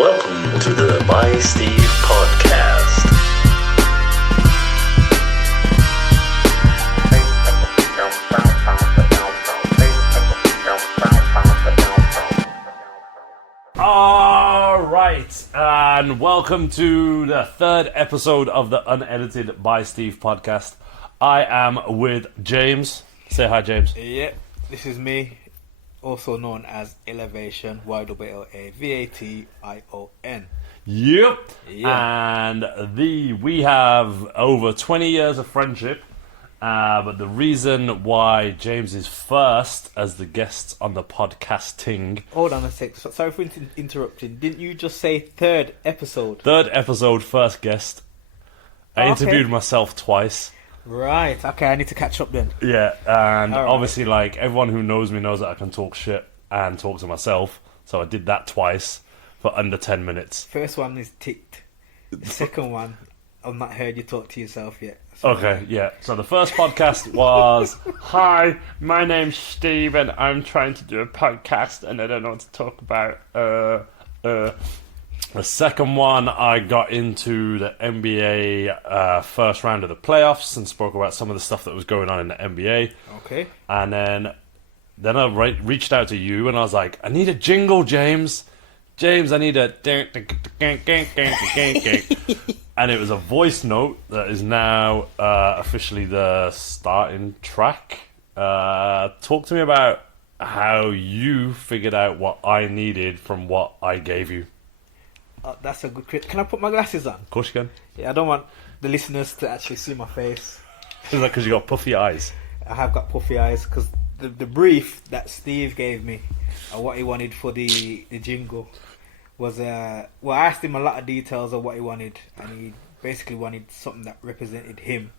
Welcome to the My Steve podcast. All right, and welcome to the third episode of the Unedited by Steve podcast. I am with James. Say hi, James. Yep, this is me, also known as Yllavation, Yllavation. Yep. Yeah. And we have over 20 years of friendship, but the reason why James is first as the guest on the podcasting. Hold on a sec, sorry for interrupting. Didn't you just say third episode? Third episode, first guest. I interviewed myself twice. Right, okay, I need to catch up then. Yeah, and All right. obviously, like, everyone who knows me knows that I can talk shit and talk to myself. So I did that twice for under 10 minutes. First one is ticked. The second one, I've not heard you talk to yourself yet. So Okay, yeah. So the first podcast was, hi, my name's Steve and I'm trying to do a podcast and I don't know what to talk about. The second one, I got into the NBA first round of the playoffs and spoke about some of the stuff that was going on in the NBA. Okay. And then I reached out to you and I was like, I need a jingle, James. James, I need a... And it was a voice note that is now officially the starting track. Talk to me about how you figured out what I needed from what I gave you. That's a good... Can I put my glasses on? Of course you can. Yeah, I don't want the listeners to actually see my face. Is that because you got puffy eyes? I have got puffy eyes because the brief that Steve gave me, what he wanted for the jingle, was I asked him a lot of details of what he wanted, and he basically wanted something that represented him,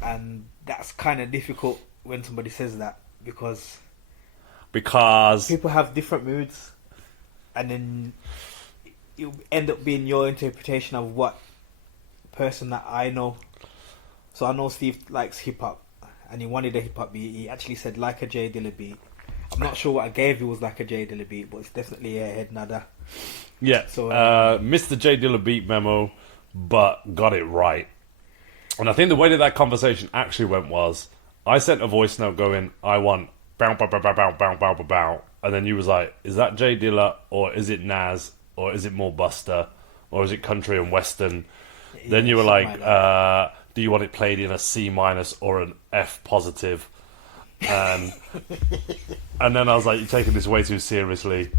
and that's kind of difficult when somebody says that because people have different moods, and then you end up being your interpretation of what person that I know. So I know Steve likes hip hop, and he wanted a hip hop beat. He actually said like a J Dilla beat. I'm not sure what I gave you was like a J Dilla beat, but it's definitely a head nodder. Yeah. So missed the J Dilla beat memo, but got it right. And I think the way that conversation actually went was, I sent a voice note going, I want bow bow bow bow bow bow bow bow bow, and then you was like, is that J Dilla or is it Nas or is it more Buster or is it country and western? Then you were like, do you want it played in a C minus or an F positive? And then I was like, you're taking this way too seriously.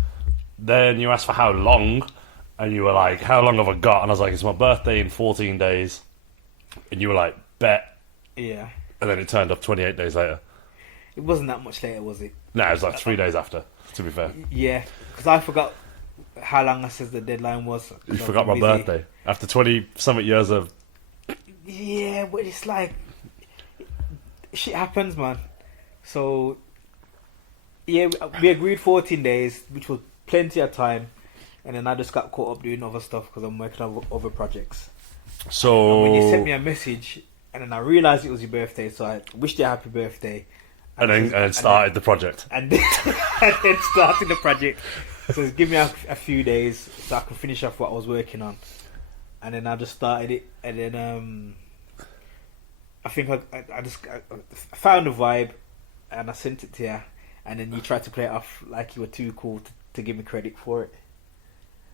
Then you asked for how long, and you were like, how long have I got? And I was like, it's my birthday in 14 days. And you were like, bet. yeah, And then it turned up 28 days later. it wasn't that much later, was it? No, it was like 3 days after, to be fair. Yeah, because I forgot how long I said the deadline was. You forgot my birthday. After 20-something years of... Yeah, but it's like shit happens, man. So yeah, we agreed 14 days, which was plenty of time, and then I just got caught up doing other stuff because I'm working on other projects. So... And when you sent me a message, and then I realised it was your birthday, so I wished you a happy birthday. And then started the project. And then started the project. So give me a few days so I can finish off what I was working on. And then I just started it, and then I think I just found a vibe, and I sent it to you, and then you tried to play it off like you were too cool to give me credit for it.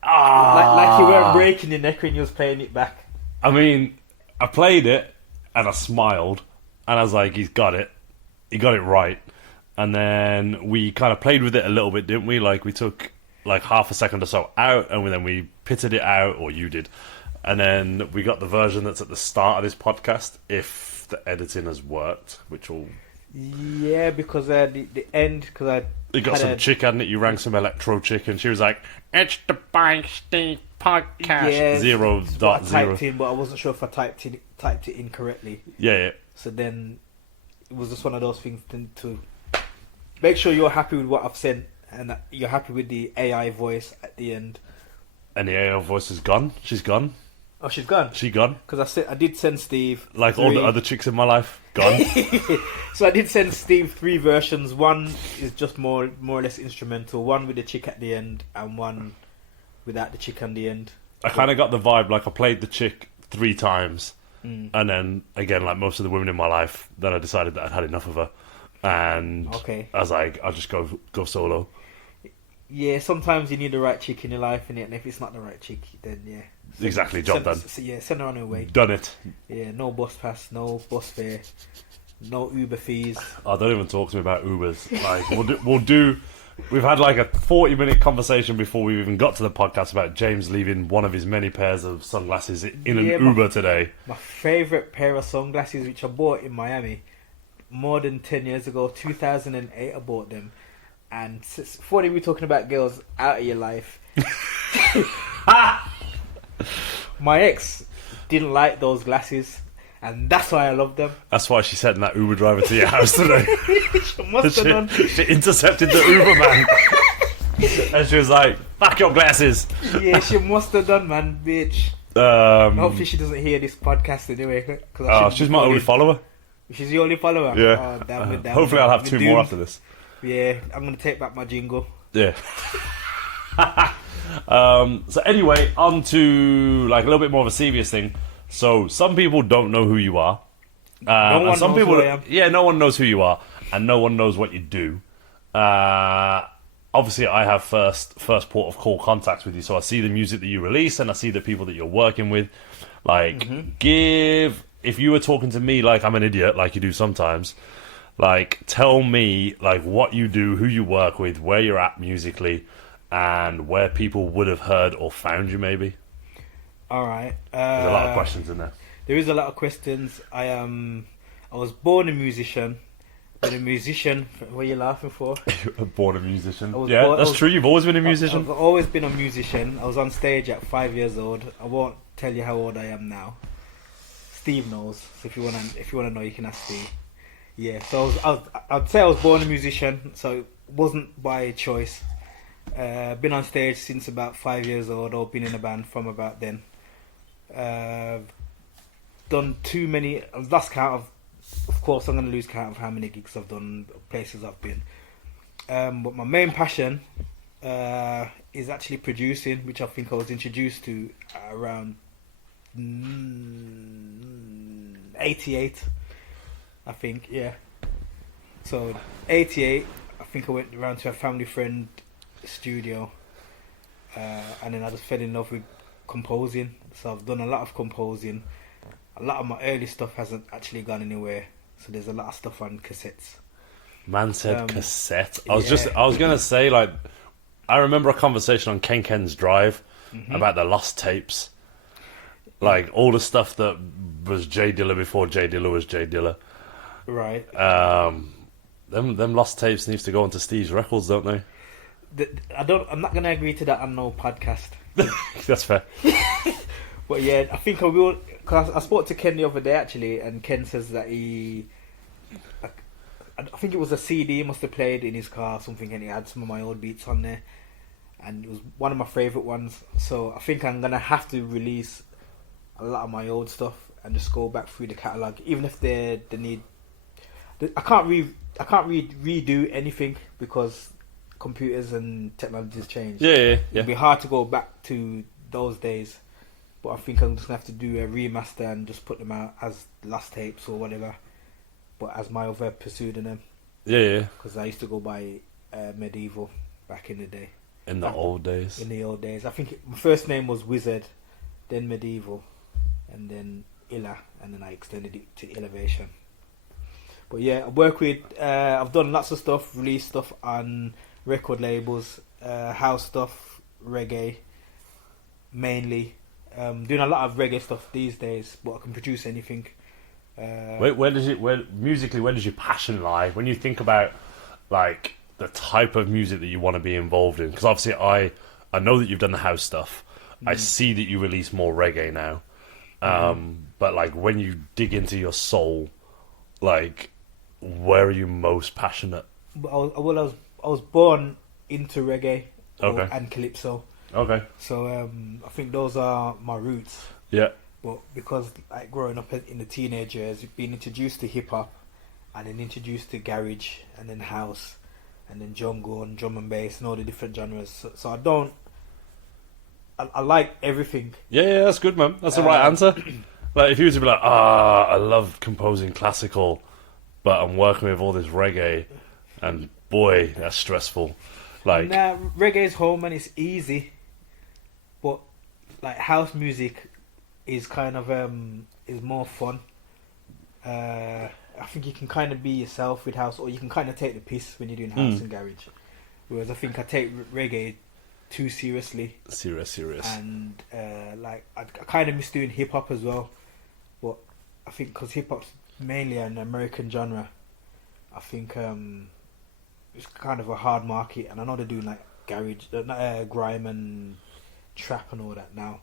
Like you weren't breaking your neck when you was playing it back. I mean, I played it, and I smiled, and I was like, he's got it. He got it right. And then we kind of played with it a little bit, didn't we? Like, we took like half a second or so out, and then we pitted it out, or you did. And then we got the version that's at the start of this podcast, if the editing has worked, which will... Yeah, because the end, because I... You got some chick, hadn't it? You rang some electro chick, and she was like, it's the By Steve podcast. Yeah, 0.0. I typed in, but I wasn't sure if I typed it incorrectly. Yeah. So then it was just one of those things to make sure you're happy with what I've said, and that you're happy with the AI voice at the end. And the AI voice is gone. She's gone. Oh, she's gone. She gone. Because I did send Steve Like all the other chicks in my life, gone. So I did send Steve 3 versions. One is just more or less instrumental. One with the chick at the end, and one without the chick on the end. I kind of got the vibe like I played the chick 3 times, and then again, like most of the women in my life, then I decided that I'd had enough of her, and I was like, I'll just go solo. Yeah, sometimes you need the right chick in your life, and if it's not the right chick, then exactly, job done. Send her on her way. Done it. Yeah, no bus pass, no bus fare, no Uber fees. Oh, don't even talk to me about Ubers. Like we'll do. We've had like a 40-minute conversation before we even got to the podcast about James leaving one of his many pairs of sunglasses in an Uber today. My favourite pair of sunglasses, which I bought in Miami more than 10 years ago, 2008 I bought them. And funny we talking about girls out of your life. My ex didn't like those glasses, and that's why I love them. That's why she sent that Uber driver to your house today. She intercepted the Uber man. And she was like, fuck your glasses. Yeah, she must have done, man, bitch. Hopefully she doesn't hear this podcast anyway. She's my only follower. She's your only follower? Yeah. Oh, damn it, hopefully I'll have 2 more after this. Yeah, I'm going to take back my jingle. Yeah. So anyway, on to like a little bit more of a serious thing. So some people don't know who you are. No one knows who I am. Yeah, no one knows who you are, and no one knows what you do. Obviously, I have first port of call contacts with you, so I see the music that you release, and I see the people that you're working with. Like, if you were talking to me like I'm an idiot, like you do sometimes, like tell me like what you do, who you work with, where you're at musically, and where people would have heard or found you, maybe. All right. There's a lot of questions in there. There is a lot of questions. I was born a musician. Been a musician. What are you laughing for? Born a musician. That's true. You've always been a musician. I've always been a musician. I was on stage at 5 years old. I won't tell you how old I am now. Steve knows. So if you wanna know, you can ask Steve. Yeah. So I'd say I was born a musician. So it wasn't by choice. Been on stage since about 5 years old, or been in a band from about then. Done too many. I've lost count of course, I'm going to lose count of how many gigs I've done, places I've been. But my main passion is actually producing, which I think I was introduced to around 88. I think, yeah. So 88, I think I went around to a family friend studio, and then I just fell in love with composing. So I've done a lot of composing. A lot of my early stuff hasn't actually gone anywhere, so there's a lot of stuff on cassettes. Man said cassette. I was gonna say, like, I remember a conversation on Ken's Drive about the lost tapes, like all the stuff that was J Dilla before J Dilla was J Dilla. Right. Them lost tapes needs to go onto Steve's records, don't they? I'm not gonna agree to that on no podcast. That's fair. But yeah, I think I will. Cause I spoke to Ken the other day actually, and Ken says that I think it was a CD he must have played in his car or something, and he had some of my old beats on there, and it was one of my favourite ones. So I think I'm gonna have to release a lot of my old stuff and just go back through the catalogue, even if they need. I can't redo anything because computers and technologies change. Yeah. It'd be hard to go back to those days. But I think I'm just going to have to do a remaster and just put them out as last tapes or whatever. But as my other pseudonym. Yeah. Because I used to go by Medieval back in the day. In the old days? In the old days. I think my first name was Wizard, then Medieval, and then Illa, and then I extended it to Yllavation. But yeah, I work with... I've done lots of stuff, released stuff on record labels, house stuff, reggae, mainly. Doing a lot of reggae stuff these days, but I can produce anything. Where does your passion lie when you think about like the type of music that you want to be involved in? Because obviously I know that you've done the house stuff. I see that you release more reggae now. But like when you dig into your soul, like where are you most passionate? I was born into reggae and calypso. Okay. So I think those are my roots. Yeah. But because like growing up in the teenage years, being introduced to hip hop, and then introduced to garage, and then house, and then jungle and drum and bass and all the different genres. So I don't I like everything. Yeah, that's good, man. That's the right answer. Like, if you were to be like, I love composing classical, but I'm working with all this reggae, and boy, that's stressful. Like, Nah, reggae's home and it's easy, but like house music is kind of is more fun. I think you can kind of be yourself with house, or you can kind of take the piss when you're doing house and garage. Whereas I think I take reggae too seriously. Serious. And like I kind of miss doing hip hop as well, but I think because hip hop's mainly an American genre, I think it's kind of a hard market, and I know they're doing like garage, grime and trap and all that now.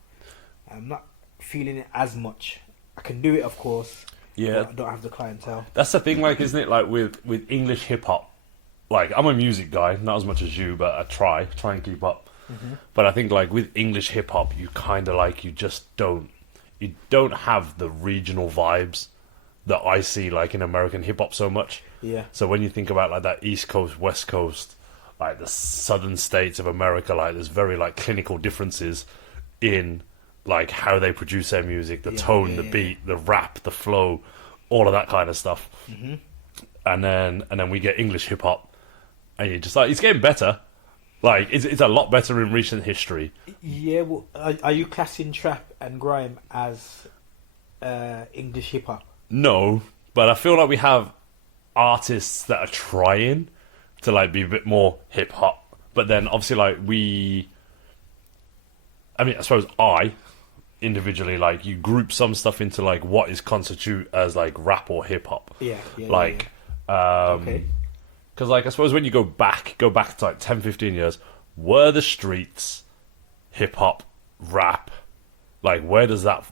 I'm not feeling it as much. I can do it, of course. Yeah, but I don't have the clientele. That's the thing, like, isn't it? Like with English hip hop, like I'm a music guy, not as much as you, but I try and keep up. But I think like with English hip hop, you kind of like you don't have the regional vibes that I see like in American hip hop so much. Yeah. So when you think about like that East Coast, West Coast, like the southern states of America, like there's very like clinical differences in like how they produce their music, the tone, the beat, the rap, the flow, all of that kind of stuff. And then we get English hip hop, and you're just like, it's getting better. Like it's a lot better in recent history. Yeah. Well, are you classing trap and grime as English hip hop? No, but I feel like we have artists that are trying to like be a bit more hip hop, but then obviously like I suppose I individually, like, you group some stuff into like what is constitute as like rap or hip hop. Okay. Because like I suppose when you go back to like 10, 15 years, were the streets hip hop, rap? Like where does that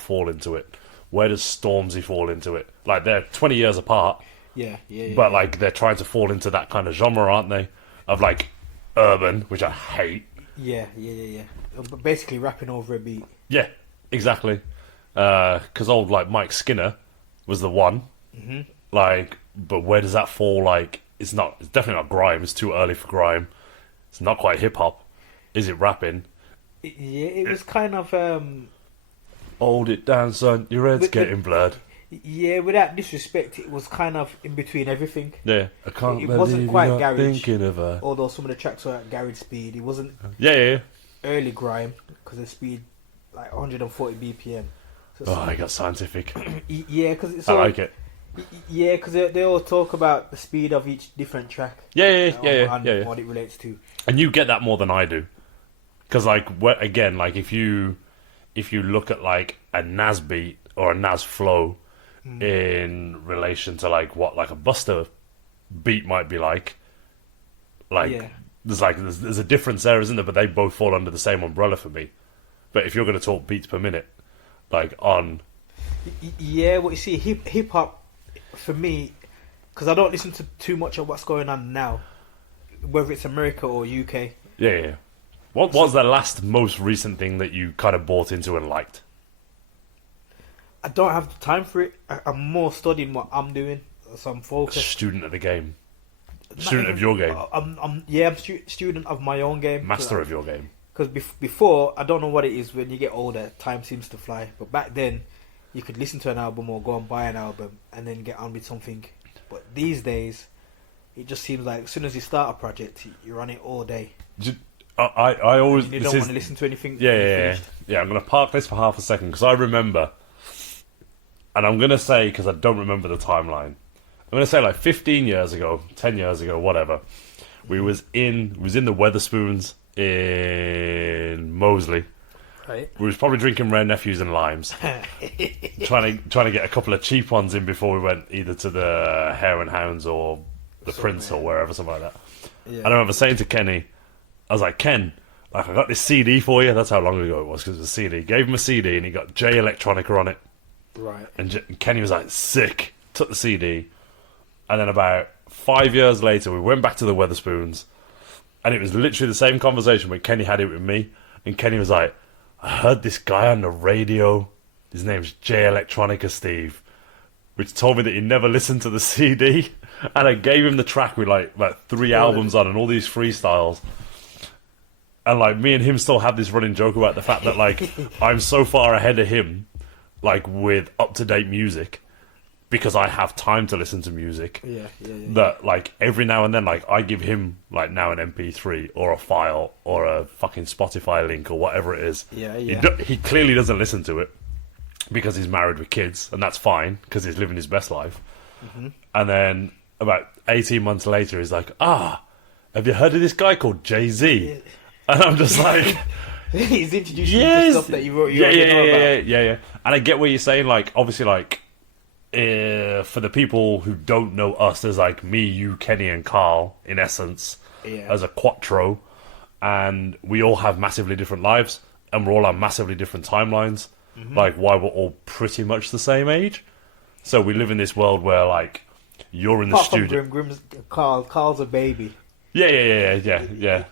fall into it? Where does Stormzy fall into it? Like they're 20 years apart. But like they're trying to fall into that kind of genre, aren't they? Of like urban, which I hate. Yeah. But basically rapping over a beat. Yeah, exactly. Because old like Mike Skinner was the one. Like, but where does that fall? Like, it's definitely not grime. It's too early for grime. It's not quite hip hop. Is it rapping? It was kind of hold it down, son. Your head's getting blurred. Yeah, without disrespect, it was kind of in between everything. Yeah, I can't it believe wasn't quite you're not garage, thinking of her. Although some of the tracks were at garage speed. It wasn't Yeah. early grime because the speed like 140 BPM. So I got scientific. Yeah, because it's I like it. Yeah, because they all talk about the speed of each different track. Yeah. What it relates to. And you get that more than I do, because like again, like if you look at like a Nas beat or a Nas flow in relation to like what like a Buster beat might be like there's a difference there, isn't there? But they both fall under the same umbrella for me. But if you're going to talk beats per minute, like on well, you see, hip hop for me, because I don't listen to too much of what's going on now, whether it's America or UK. Yeah. What was the last most recent thing that you kind of bought into and liked? I don't have the time for it. I'm more studying what I'm doing, so I'm focused. Student of the game. Student of your game. I'm student of my own game. Master of your game. Because before, I don't know what it is. When you get older, time seems to fly. But back then, you could listen to an album or go and buy an album and then get on with something. But these days, it just seems like as soon as you start a project, you're on it all day. I always... You don't want to listen to anything. Yeah. I'm going to park this for half a second because I remember, and I'm going to say, because I don't remember the timeline, I'm going to say like 15 years ago, 10 years ago, whatever, we was in the Weatherspoons in Moseley. Right. We was probably drinking Rare Nephews and Limes, trying to get a couple of cheap ones in before we went either to the Hare and Hounds or the Prince or wherever, something like that. Yeah. And I remember saying to Kenny, I was like, Ken, like I got this CD for you. That's how long ago it was, because it was a CD. Gave him a CD and he got J Electronica on it. Right. And Kenny was like, sick. Took the CD. And then about 5 years later, we went back to the Weatherspoons, and it was literally the same conversation when Kenny had it with me. And Kenny was like, I heard this guy on the radio. His name's J Electronica Steve, which told me that he never listened to the CD. And I gave him the track with like 3 albums on and all these freestyles. And like me and him still have this running joke about the fact that like I'm so far ahead of him, like with up to date music, because I have time to listen to music. Yeah. That like every now and then, like I give him like now an MP3 or a file or a fucking Spotify link or whatever it is. Yeah. He clearly doesn't listen to it because he's married with kids, and that's fine because he's living his best life. Mm-hmm. And then about 18 months later, he's like, have you heard of this guy called Jay-Z? Yeah. And I'm just like... He's introduced you to stuff that you already know about. Yeah. And I get what you're saying, like, obviously, like, for the people who don't know us, there's like me, you, Kenny, and Carl, in essence, as a quattro, and we all have massively different lives, and we're all on massively different timelines, like, why we're all pretty much the same age. So we live in this world where, like, you're in the studio. Carl's a baby. Yeah.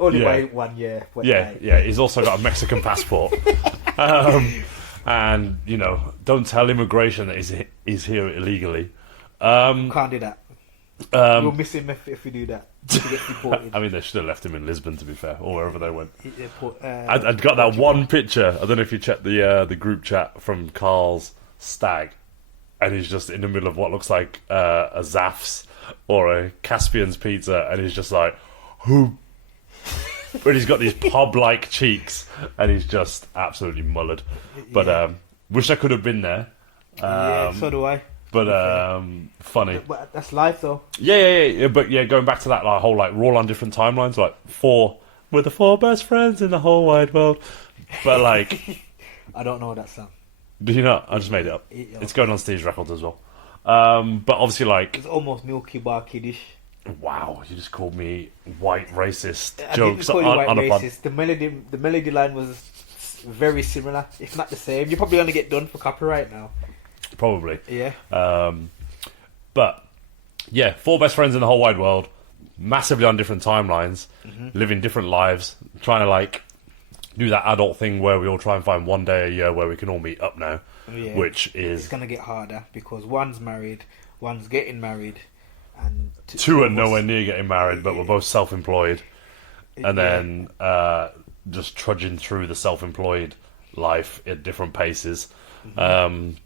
Only by 1 year. Yeah. He's also got a Mexican passport. And, you know, don't tell immigration that he's here illegally. Can't do that. We'll miss him if we do that. He gets deported. I mean, they should have left him in Lisbon, to be fair, or wherever they went. I'd got that one picture. I don't know if you checked the group chat from Carl's stag, and he's just in the middle of what looks like a Zaf's or a Caspian's pizza, and he's just like, who? But he's got these pub-like cheeks, and he's just absolutely mullered. But wish I could have been there. So do I. But funny. But that's life, though. Yeah. But yeah, going back to that like, whole like we're all on different timelines. Like we're the 4 best friends in the whole wide world. But like, I don't know that song. Do you know? I just made it up. It's going on Steve's records as well. But obviously, like, it's almost Milky Bar kiddish. Wow, you just called me white racist I jokes didn't call you white on racist. The melody line was very similar, if not the same. You're probably gonna get done for copyright now. Probably. Yeah. But yeah, 4 best friends in the whole wide world, massively on different timelines, living different lives, trying to like do that adult thing where we all try and find one day a year where we can all meet up now. Yeah. Which is it's gonna get harder because one's married, one's getting married, and two are nowhere near getting married, but we're both self-employed, and then just trudging through the self-employed life at different paces. And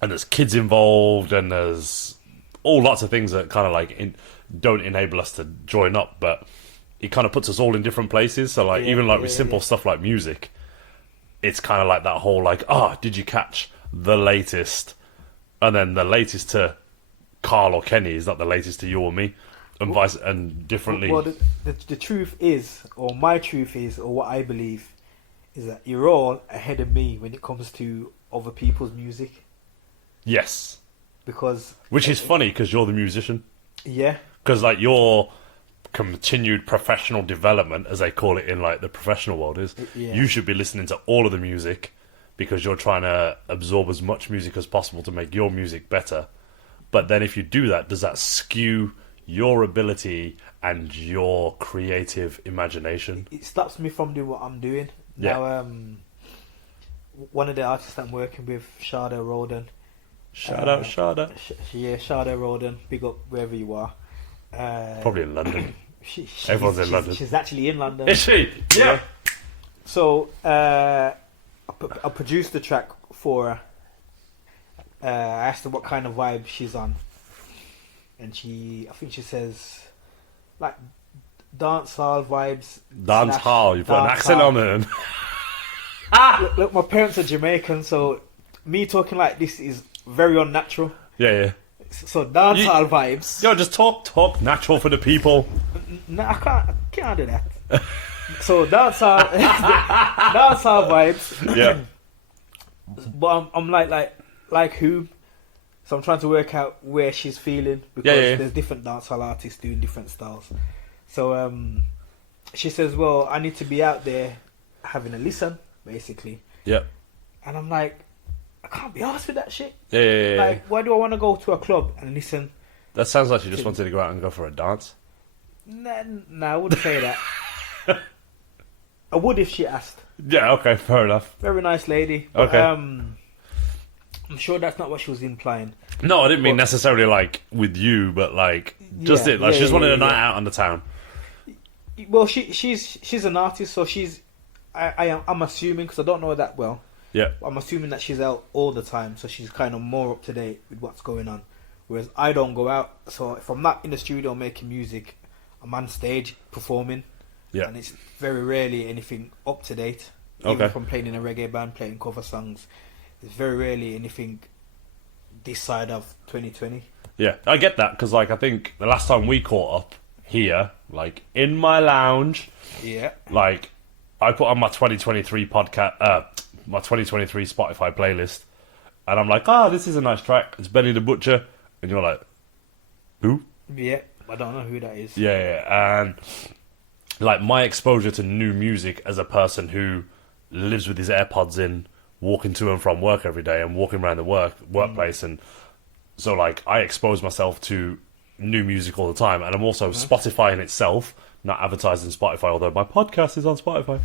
there's kids involved, and there's all lots of things that kind of like don't enable us to join up, but it kind of puts us all in different places. So like even like with simple stuff like music, it's kind of like that whole like, did you catch the latest? And then the latest to Carl or Kenny is not the latest to you or me, and vice and differently. Well, the truth is, or my truth is, or what I believe is that you're all ahead of me when it comes to other people's music. Yes. Which is funny because you're the musician. Yeah. Because like your continued professional development, as they call it in like the professional world, is you should be listening to all of the music because you're trying to absorb as much music as possible to make your music better. But then if you do that, does that skew your ability and your creative imagination? It stops me from doing what I'm doing. Now, one of the artists I'm working with, Shada Roden. Shout out, Shada. Shada Roden. Big up wherever you are. Probably in London. Everyone's in London. She's actually in London. Is she? Yeah. So, I produced the track for her. I asked her what kind of vibe she's on. And I think she says, like, dancehall vibes. Dancehall, you put an accent on it. Look, my parents are Jamaican, so me talking like this is very unnatural. Yeah. So dancehall vibes. Yo, just talk natural for the people. No, I can't do that. So dancehall vibes. Yeah. But I'm like who? So I'm trying to work out where she's feeling because there's different dancehall artists doing different styles. So she says, well, I need to be out there having a listen, basically. Yeah. And I'm like, I can't be arsed with that shit. Yeah. Like, why do I want to go to a club and listen? That sounds like she just wanted to go out and go for a dance. Nah, I wouldn't say that. I would if she asked. Yeah, okay, fair enough. Very nice lady. But, okay. I'm sure that's not what she was implying. No, I didn't mean necessarily like with you, but like just she just wanted a night out on the town. Well, she's an artist, so I'm assuming, because I don't know her that well. Yeah. I'm assuming that she's out all the time, so she's kind of more up to date with what's going on. Whereas I don't go out, so if I'm not in the studio making music, I'm on stage performing. Yeah. And it's very rarely anything up to date. Even if I'm playing in a reggae band, playing cover songs, it's very rarely anything this side of 2020. Yeah, I get that, because like I think the last time we caught up here, like in my lounge, like I put on my 2023 podcast, my 2023 Spotify playlist, and I'm like, this is a nice track. It's Benny the Butcher, and you're like, who? Yeah, I don't know who that is. Yeah, and like my exposure to new music as a person who lives with his AirPods in, walking to and from work every day, and walking around the workplace, and so like I expose myself to new music all the time, and I'm also Spotify in itself, not advertising Spotify, although my podcast is on Spotify.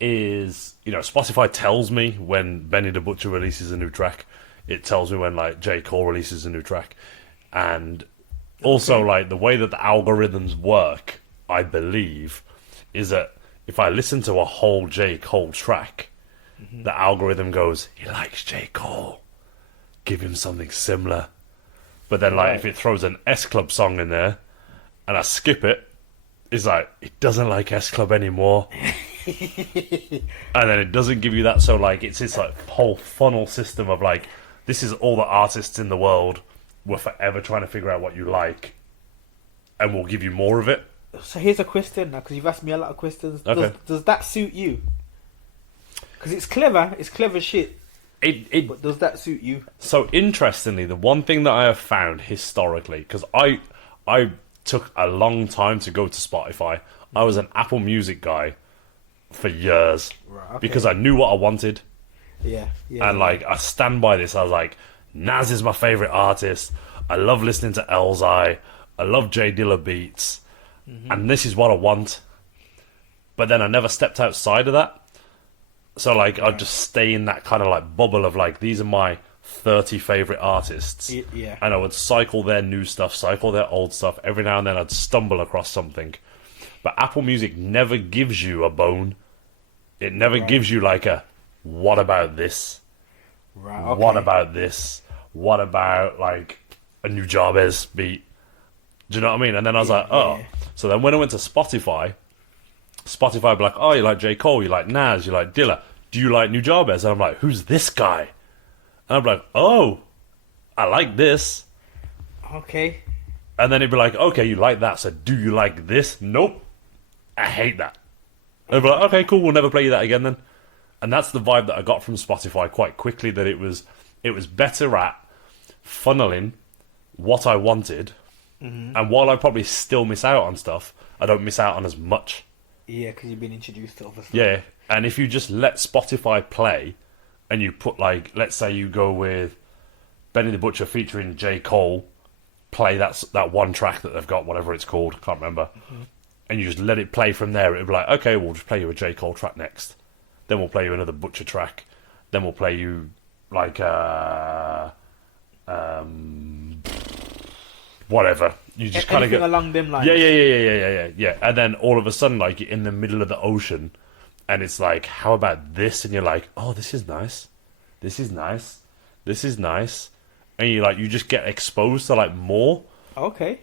Is, you know, Spotify tells me when Benny the Butcher releases a new track. It tells me when like J. Cole releases a new track, and also like the way that the algorithms work, I believe, is that if I listen to a whole J. Cole track, the algorithm goes, he likes J. Cole, give him something similar. But then like if it throws an S Club song in there and I skip it, it's like, it doesn't like S Club anymore. And then it doesn't give you that, so like it's this like whole funnel system of like, this is all the artists in the world, we're forever trying to figure out what you like, and we'll give you more of it. So here's a question now, because you've asked me a lot of questions. Okay. Does that suit you? Because it's clever shit. But does that suit you? So interestingly, the one thing that I have found historically, because I took a long time to go to Spotify. I was an Apple Music guy for years, because I knew what I wanted. And like I stand by this. I was like, Nas is my favorite artist. I love listening to Elzai. I love J Dilla beats, and this is what I want. But then I never stepped outside of that. So like I'd just stay in that kind of like bubble of like, these are my 30 favorite artists. And I would cycle their new stuff, cycle their old stuff. Every now and then I'd stumble across something. But Apple Music never gives you a bone. It never gives you like a, what about this? What about this? What about like a new Jabez beat? Do you know what I mean? And then I was like, So then when I went to Spotify would be like, oh, you like J. Cole, you like Nas, you like Dilla. Do you like New Jabez? And I'm like, who's this guy? And I'm like, oh, I like this. Okay. And then it'd be like, okay, you like that, so do you like this? Nope. I hate that. And I'd be like, okay, cool, we'll never play you that again then. And that's the vibe that I got from Spotify quite quickly, that it was better at funneling what I wanted. And while I probably still miss out on stuff, I don't miss out on as much. Yeah, because you've been introduced to other stuff. Yeah, and if you just let Spotify play, and you put like, let's say you go with Benny the Butcher featuring J. Cole, play that one track that they've got, whatever it's called, can't remember, and you just let it play from there, it'll be like, okay, we'll just play you a J. Cole track next, then we'll play you another Butcher track, then we'll play you like whatever. You just kind of get along them lines. Yeah. And then all of a sudden, like, you're in the middle of the ocean, and it's like, how about this? And you're like, oh, this is nice. This is nice. This is nice. And you just get exposed to like more. Okay.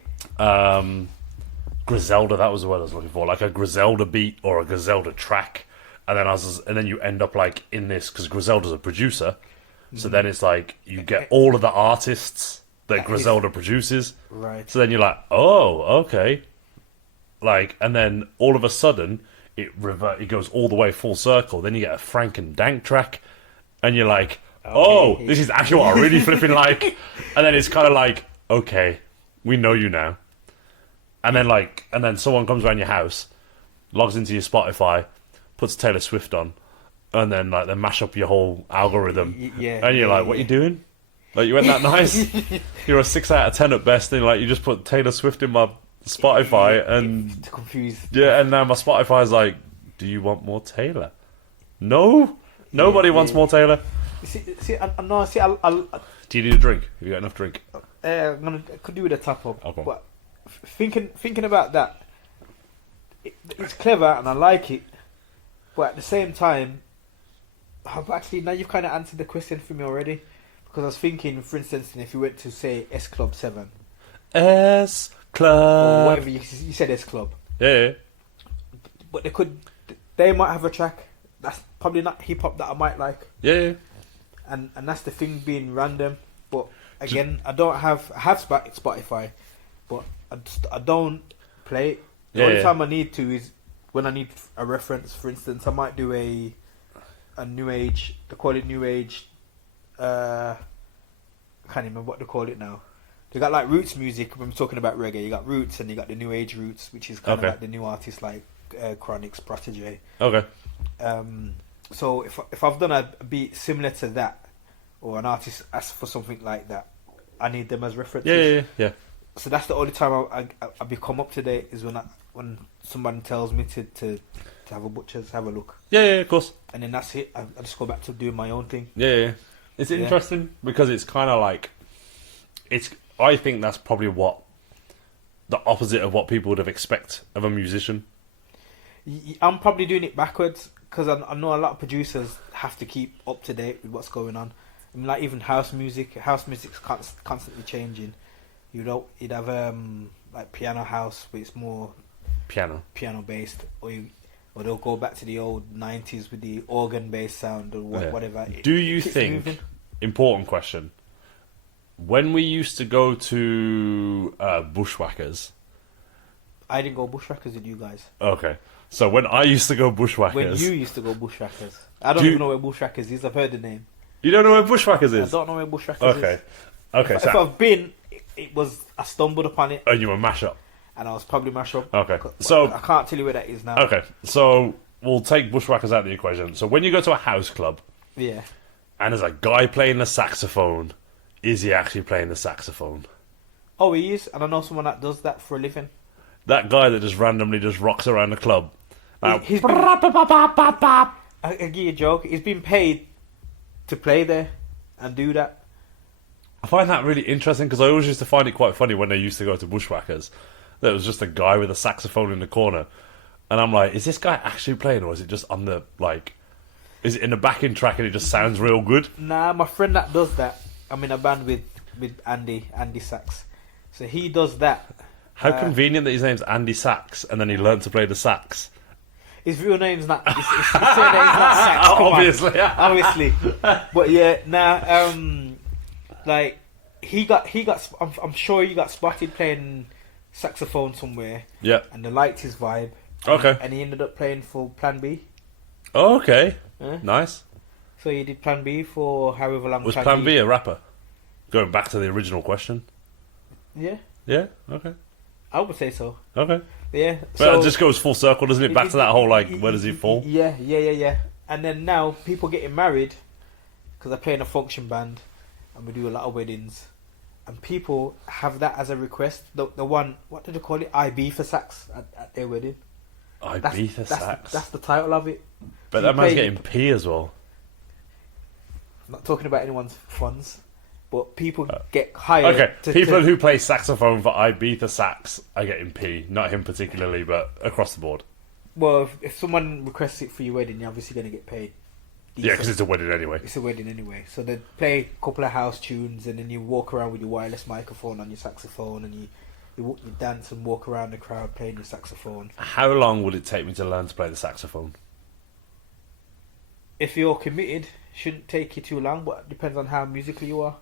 Griselda, that was the word I was looking for. Like a Griselda beat or a Griselda track, and then you end up like in this, because Griselda's a producer. So then it's like you get all of the artists that Griselda produces. Right. So then you're like, oh, okay. Like, and then all of a sudden it goes all the way full circle. Then you get a Frank and Dank track, and you're like, oh, this is actually what I really flipping like. And then it's kind of like, okay, we know you now. And then someone comes around your house, logs into your Spotify, puts Taylor Swift on, and then like they mash up your whole algorithm. And you're like, what are you doing? Like, you went that nice? You're a 6 out of 10 at best, and like you just put Taylor Swift in my Spotify, and confused. Yeah, and now my Spotify's like, do you want more Taylor? No, nobody wants more Taylor. I'll do you need a drink? Have you got enough drink? I could do with a top up. Okay. But thinking about that, it's clever and I like it, but at the same time, actually now you've kind of answered the question for me already, because I was thinking, for instance, if you went to say S Club 7, S Club, or whatever you said, S Club, yeah, but they might have a track that's probably not hip hop that I might like, yeah. and that's the thing, being random. But again, I have Spotify, but I don't play it. The only time I need to is when I need a reference. For instance, I might do a new age. They call it new age. I can't remember what they call it now. They got like roots music. When we're talking about reggae, you got roots and you got the new age roots, which is kind of like the new artists like Chronix, Protege. Okay. So if I've done a beat similar to that, or an artist asks for something like that, I need them as references. Yeah. So that's the only time I become up to date, is when someone tells me to have a butcher's, have a look. Yeah, of course. And then that's it. I just go back to doing my own thing. Yeah. It's interesting because it's kind of like I think that's probably what the opposite of what people would have expect of a musician. I'm probably doing it backwards, because I know a lot of producers have to keep up to date with what's going on. I mean, like even house music's constantly changing. You'd have like piano house, where it's more piano based, or they'll go back to the old 90s with the organ based sound or whatever. Do you think? Moving. Important question. When we used to go to bushwhackers, I didn't go bushwhackers with you guys. Okay, so when I used to go bushwhackers, when you used to go bushwhackers, I don't even know where bushwhackers is. I've heard the name. You don't know where bushwhackers is? I don't know where bushwhackers is. Okay. If I've been, I stumbled upon it. And you were mash up. And I was probably mash up. Okay, so I can't tell you where that is now. Okay, so we'll take bushwhackers out of the equation. So when you go to a house club, yeah, and there's a guy playing the saxophone, is he actually playing the saxophone? Oh, he is, and I know someone that does that for a living. That guy that just randomly just rocks around the club. He's been, I give you a joke. He's been paid to play there and do that. I find that really interesting, because I always used to find it quite funny when they used to go to bushwhackers. There was just a guy with a saxophone in the corner, and I'm like, is this guy actually playing, or is it just on the is it in the backing track and it just sounds real good? Nah, my friend that does that, I'm in a band with Andy Sax, so he does that. How convenient that his name's Andy Sax, and then he learned to play the sax. His real name's not. His surname's not Sax. Obviously, obviously. But yeah, like he got. I'm sure he got spotted playing saxophone somewhere. Yeah. And they liked his vibe. Okay. And he ended up playing for Plan B. Oh, okay. Nice. So he did Plan B for however long. Was Plan B a rapper? Going back to the original question. Yeah. Yeah. Okay. I would say so. Okay. Yeah. So it just goes full circle, doesn't it? Back to that whole where does he fall? Yeah. And then now people getting married because I play in a function band, and we do a lot of weddings, and people have that as a request. The one, what did they call it? IB for sax at their wedding. IB for sax. That's the title of it. But so that man's getting P as well. I'm not talking about anyone's funds. But people get hired. Okay, people who play saxophone for Ibiza sax are getting P. Not him particularly, but across the board. Well, if someone requests it for your wedding, you're obviously going to get paid. Decent. Yeah, because it's a wedding anyway. It's a wedding anyway. So they play a couple of house tunes, and then you walk around with your wireless microphone on your saxophone, and you dance and walk around the crowd playing your saxophone. How long would it take me to learn to play the saxophone? If you're committed, shouldn't take you too long, but it depends on how musical you are.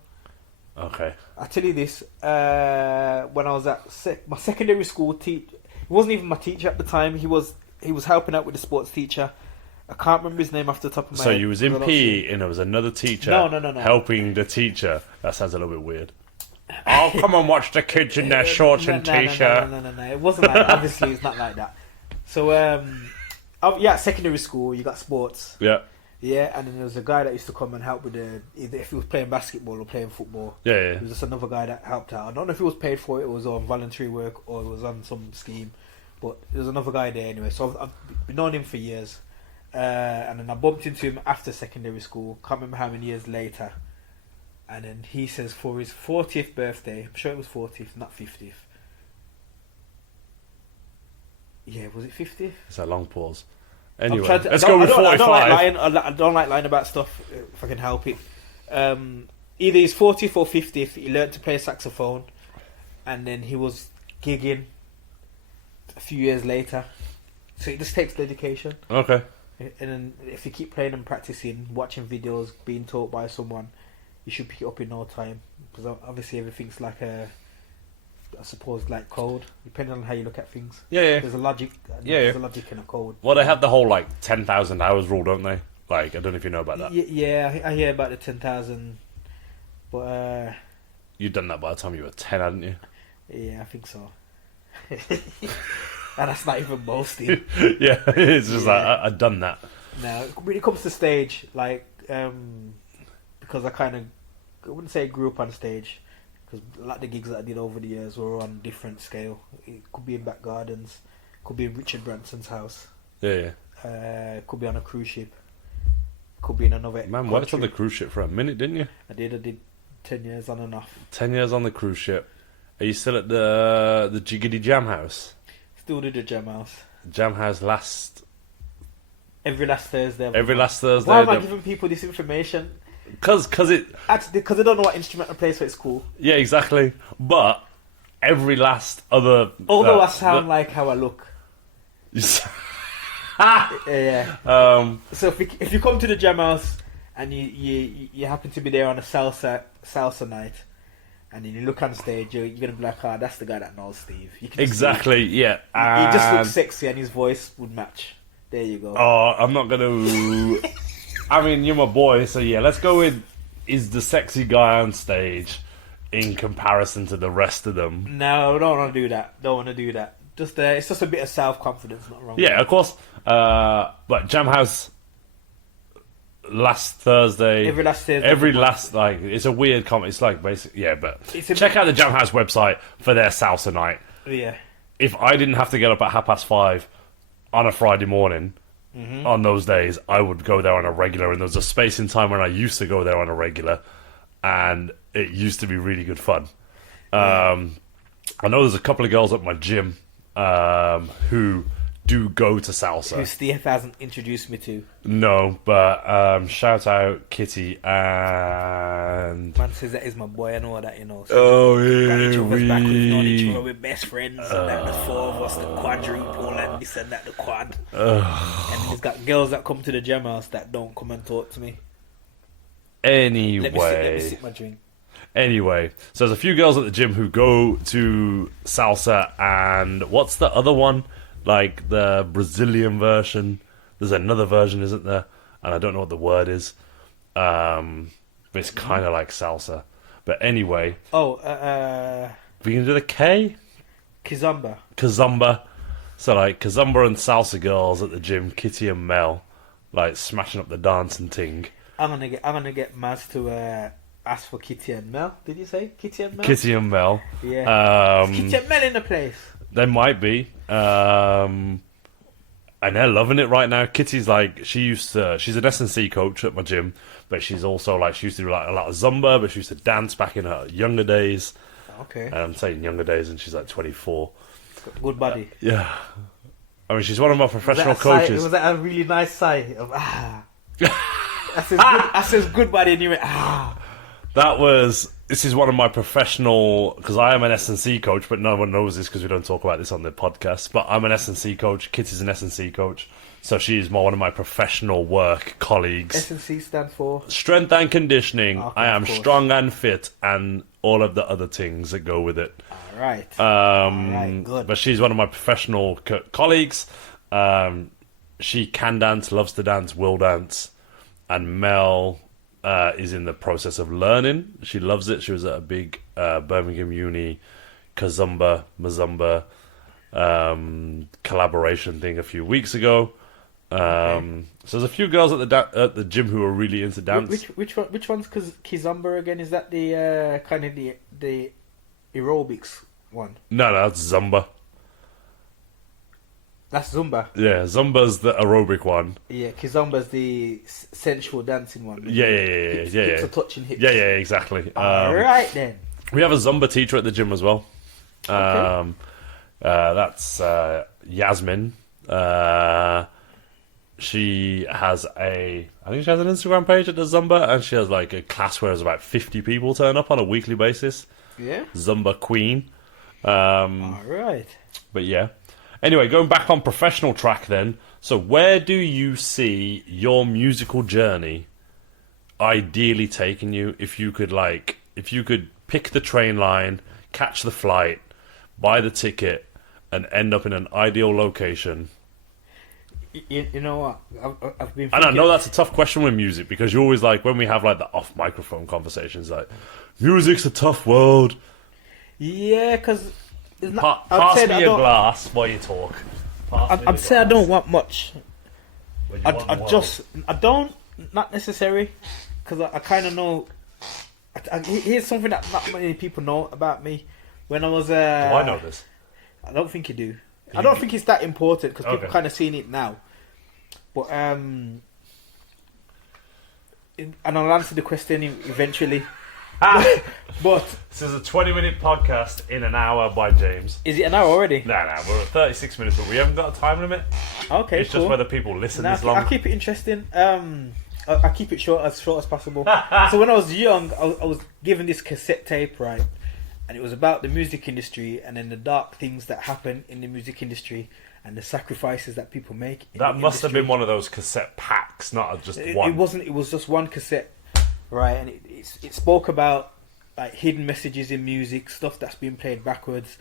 Okay. I'll tell you this, when I was at my secondary school teacher, he wasn't even my teacher at the time, he was helping out with the sports teacher. I can't remember his name off the top of my head. So you was in PE and there was another teacher no. helping the teacher. That sounds a little bit weird. Oh, come and watch the kids in their shorts and t-shirt. No. It wasn't like that. Obviously, it's not like that. So, secondary school, you got sports. Yeah. Yeah, and then there was a guy that used to come and help with either if he was playing basketball or playing football. Yeah. There was just another guy that helped out. I don't know if he was paid for it, it was on voluntary work, or it was on some scheme. But there was another guy there anyway. So I've known him for years. And then I bumped into him after secondary school. Can't remember how many years later. And then he says for his 40th birthday, I'm sure it was 40th, not 50th. Yeah, was it 50th? It's a long pause. Anyway, let's go with 45. I don't like lying about stuff if I can help it. Either he's 40th or 50th. He learned to play saxophone, and then he was gigging a few years later. So it just takes dedication. Okay. And then if you keep playing and practicing, watching videos, being taught by someone, you should pick it up in no time. Because obviously everything's like I suppose like code, depending on how you look at things. Yeah. There's a logic. There's a logic in a code. Well, they have the whole like 10,000 hours rule, don't they? Like, I don't know if you know about that. Yeah, I hear about the 10,000, but you'd done that by the time you were 10, hadn't you? Yeah, I think so. And that's not even boasting. Yeah, it's just like I've done that. No, when it comes to stage, like because I wouldn't say I grew up on stage, because a lot of the gigs that I did over the years were on different scale. It could be in back gardens, could be in Richard Branson's house. Yeah. Could be on a cruise ship. Could be in another. Man, worked on the cruise ship for a minute, didn't you? I did 10 years on and off. 10 years on the cruise ship. Are you still at the Jiggity Jam House? Still do the Jam House. Jam House every last Thursday. Every last Thursday. Why am I giving people this information? Because they don't know what instrument to play, so it's cool. Yeah, exactly. But every last other. Although I sound like how I look. Yeah. So if you come to the Jam House and you happen to be there on a salsa night, and then you look on stage, you're gonna be like, that's the guy that knows Steve. You can exactly, yeah. He just looks sexy, and his voice would match. There you go. Oh, I'm not gonna. I mean, you're my boy, so yeah. Let's go with is the sexy guy on stage in comparison to the rest of them. No, don't want to do that. Don't want to do that. Just it's just a bit of self-confidence, not wrong. Yeah, of course. But Jam House last Thursday. Every last Thursday. Like, it's a weird comment. It's like basically, yeah, but check out the Jam House website for their salsa night. Yeah. If I didn't have to get up at 5:30 on a Friday morning, on those days, I would go there on a regular. And there was a space in time when I used to go there on a regular, and it used to be really good fun. I know there's a couple of girls at my gym who do go to salsa. Who Steve hasn't introduced me to. No, but shout out Kitty and... Man says that is my boy, I know that, you know. So yeah, we've known each other, we're best friends, and that the four of us, the quadruple, and this and that, the quad. And he's got girls that come to the Jam House that don't come and talk to me. Anyway. Let me sip my drink. Anyway, so there's a few girls at the gym who go to salsa, and what's the other one? Like the Brazilian version. There's another version, isn't there? And I don't know what the word is. But it's kind of like salsa. But anyway. We can do the K? Kizomba. So like Kizomba and salsa girls at the gym, Kitty and Mel, like smashing up the dancing ting. I'm gonna get Maz to ask for Kitty and Mel. Did you say Kitty and Mel? Kitty and Mel. Yeah. Kitty and Mel in the place. They might be. And they're loving it right now. Kitty's like, she's an S&C coach at my gym, but she's also like, she used to do like a lot of Zumba, but she used to dance back in her younger days. Okay. And I'm saying younger days, and she's like 24. Good body. Yeah. I mean, she's one of my professional coaches. Was that a really nice sigh of I says good body, and you went This is one of my professional, because I am an S&C coach, but no one knows this because we don't talk about this on the podcast, but I'm an S&C coach, Kitty's an S&C coach, so she is one of my professional work colleagues. S&C stands for? Strength and conditioning. Okay, I am strong and fit, and all of the other things that go with it. Alright. Alright, good. But she's one of my professional colleagues. She can dance, loves to dance, will dance, and Mel... is in the process of learning. She loves it. She was at a big Birmingham Uni Mazumba collaboration thing a few weeks ago. So there's a few girls at the gym who are really into dance. Which one's Kizomba again? Is that the kind of the aerobics one? No, that's Zumba. That's Zumba. Yeah, Zumba's the aerobic one. Yeah, Kizomba's the sensual dancing one. Yeah. Hips are touching hips. Yeah, exactly. Alright then. We have a Zumba teacher at the gym as well. Okay. That's Yasmin. She has I think she has an Instagram page that does Zumba, and she has like a class where there's about 50 people turn up on a weekly basis. Yeah. Zumba Queen. All right. But yeah. Anyway, going back on professional track then. So where do you see your musical journey ideally taking you if you could pick the train line, catch the flight, buy the ticket, and end up in an ideal location? You know what? I've been thinking... And I know that's a tough question with music, because you always like, when we have like the off microphone conversations, like, music's a tough world. Yeah, because pass me a glass while you talk. I'd say I don't want much. I don't, not necessary, because I kind of know. Here's something that not many people know about me. When I was, do I know this? I don't think you do. I don't think it's that important, because people kind of seen it now. But and I'll answer the question eventually. But this is a 20-minute podcast in an hour by James. Is it an hour already? No, we're at 36 minutes, but we haven't got a time limit. Okay, it's just whether people listen this long. I'll keep it interesting. I keep it short as possible. So when I was young, I was given this cassette tape, right? And it was about the music industry, and then the dark things that happen in the music industry, and the sacrifices that people make. That must have been one of those cassette packs, not just one. It wasn't. It was just one cassette, right? And it spoke about like hidden messages in music, stuff that's being played backwards,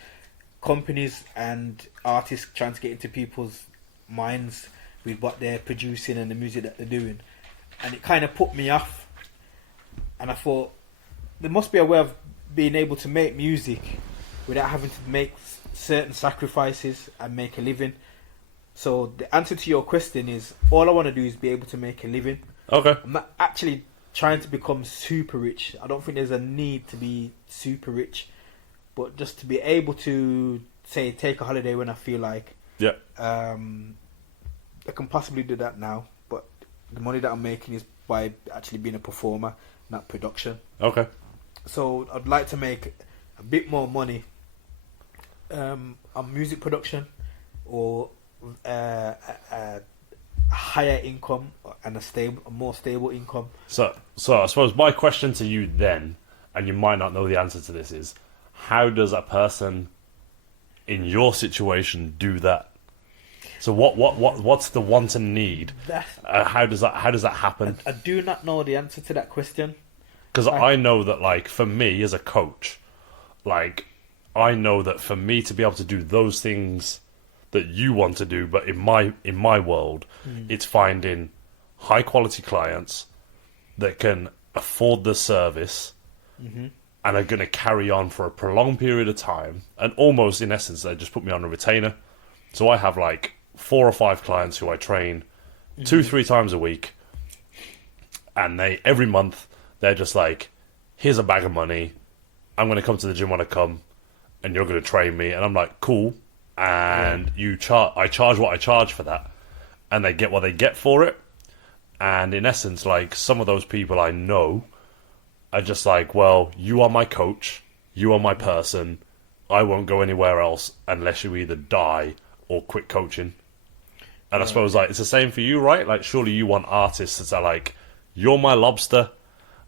companies and artists trying to get into people's minds with what they're producing and the music that they're doing. And it kind of put me off. And I thought, there must be a way of being able to make music without having to make certain sacrifices and make a living. So the answer to your question is, all I want to do is be able to make a living. Okay. I'm not actually trying to become super rich. I don't think there's a need to be super rich, but just to be able to, say, take a holiday when I feel like. Yeah. I can possibly do that now, but the money that I'm making is by actually being a performer, not production. Okay. So I'd like to make a bit more money on music production, or a higher income and a more stable income. So I suppose my question to you then, and you might not know the answer to this, is how does a person in your situation do that? So what's the want and need? How does that happen? I do not know the answer to that question. Because I know that, like, for me as a coach, like, I know that for me to be able to do those things that you want to do, but in my world, it's finding high quality clients that can afford the service and are going to carry on for a prolonged period of time. And almost, in essence, they just put me on a retainer. So I have like 4 or 5 clients who I train 2-3 times a week, and every month they're just like, here's a bag of money, I'm going to come to the gym when I come, and you're going to train me. And I'm like, cool. And I charge what I charge for that, and they get what they get for it. And in essence, like, some of those people I know are just like, well, you are my coach, you are my person, I won't go anywhere else unless you either die or quit coaching. And I suppose, like, it's the same for you, right? Like, surely you want artists that are like, you're my lobster,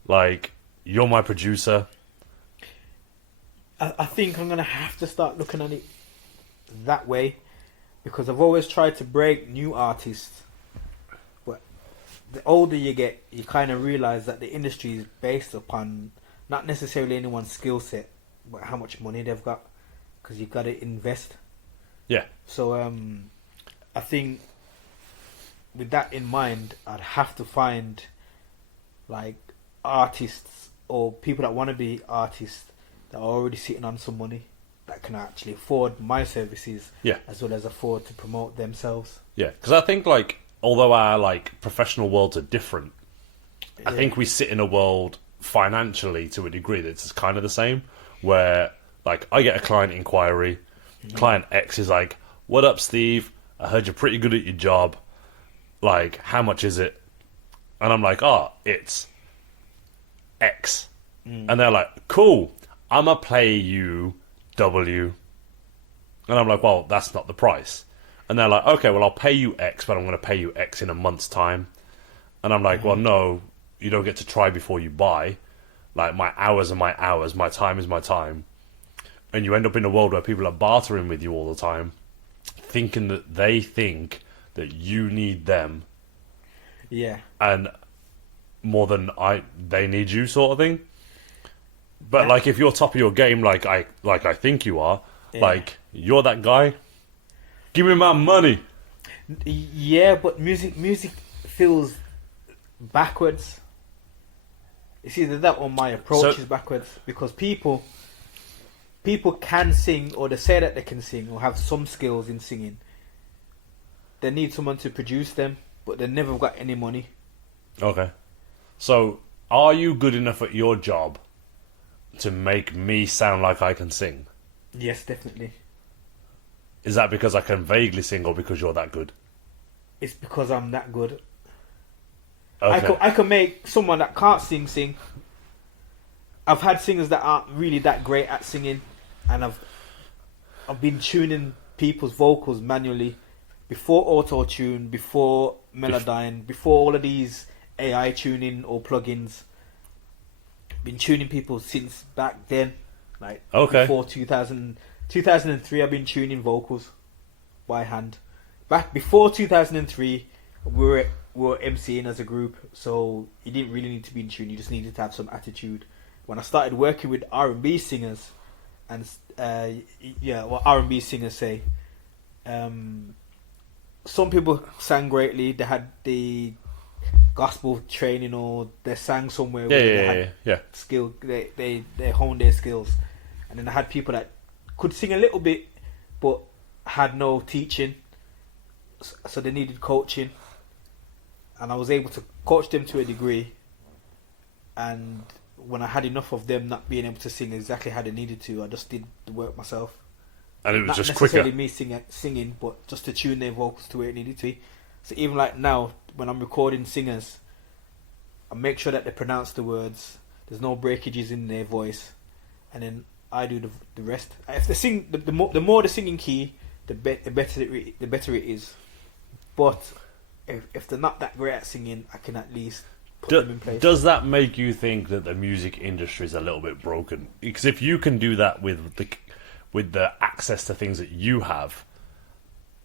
like, you're my producer. I think I'm going to have to start looking at it that way, because I've always tried to break new artists. But the older you get, you kind of realise that the industry is based upon not necessarily anyone's skill set, but how much money they've got, because you've got to invest. Yeah. So I think with that in mind, I'd have to find like artists or people that want to be artists that are already sitting on some money that can actually afford my services, as well as afford to promote themselves. Yeah, because I think, like, although our like professional worlds are different, I think we sit in a world financially to a degree that's kind of the same, where like I get a client inquiry, client X is like, what up, Steve? I heard you're pretty good at your job. Like, how much is it? And I'm like, it's X. And they're like, cool, I'ma pay you W. And I'm like, well, that's not the price. And they're like, okay, well, I'll pay you X, but I'm going to pay you X in a month's time. And I'm like, well, no, you don't get to try before you buy. Like, my hours are my hours, my time is my time. And you end up in a world where people are bartering with you all the time, thinking that they think that you need them. Yeah. And more than they need you, sort of thing. But like, if you're top of your game, like I think you are, like you're that guy. Give me my money. Yeah, but music feels backwards. It's either that or my approach is backwards, because people can sing, or they say that they can sing or have some skills in singing. They need someone to produce them, but they never got any money. Okay. So, are you good enough at your job to make me sound like I can sing? Yes, definitely. Is that because I can vaguely sing, or because you're that good? It's because I'm that good. Okay. I can make someone that can't sing. I've had singers that aren't really that great at singing, and I've been tuning people's vocals manually before auto-tune, before Melodyne, before all of these AI tuning or plugins. Been tuning people since back then, like before 2003. I've been tuning vocals by hand. Back before 2003, we were MCing as a group, so you didn't really need to be in tune. You just needed to have some attitude. When I started working with R&B singers, and what R&B singers say, some people sang greatly. They had the gospel training, or they sang somewhere where they had skill. They honed their skills. And then I had people that could sing a little bit, but had no teaching, so they needed coaching. And I was able to coach them to a degree. And when I had enough of them not being able to sing exactly how they needed to, I just did the work myself. And it was not just quicker. Not necessarily me singing, but just to tune their vocals to where it needed to be. So even like now, when I'm recording singers, I make sure that they pronounce the words. There's no breakages in their voice, and then I do the rest. If they sing, the more the singing key, the better it is. But if they're not that great at singing, I can at least put them in place. Does that make you think that the music industry is a little bit broken? Because if you can do that with the access to things that you have,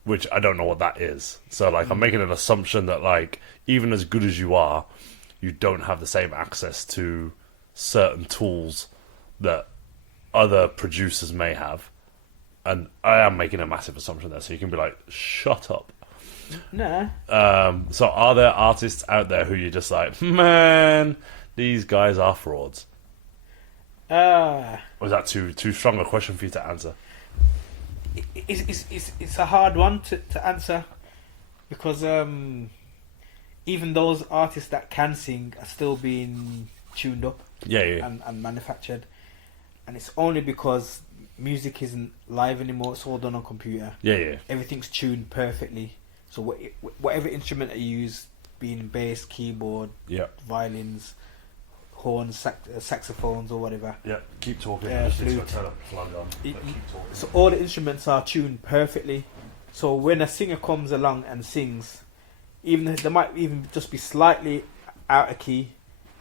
which I don't know what that is. So like, I'm making an assumption that like, even as good as you are, you don't have the same access to certain tools that other producers may have. And I am making a massive assumption there, so you can be like, shut up. Nah. So are there artists out there who you're just like, man, these guys are frauds? Or is that too strong a question for you to answer? It's a hard one to answer, because even those artists that can sing are still being tuned up and manufactured, and it's only because music isn't live anymore. It's all done on computer. Everything's tuned perfectly, so whatever instrument I use, being bass, keyboard, violins, horns, saxophones, or whatever. Keep talking. Flute. So all the instruments are tuned perfectly. So when a singer comes along and sings, even if they might even just be slightly out of key,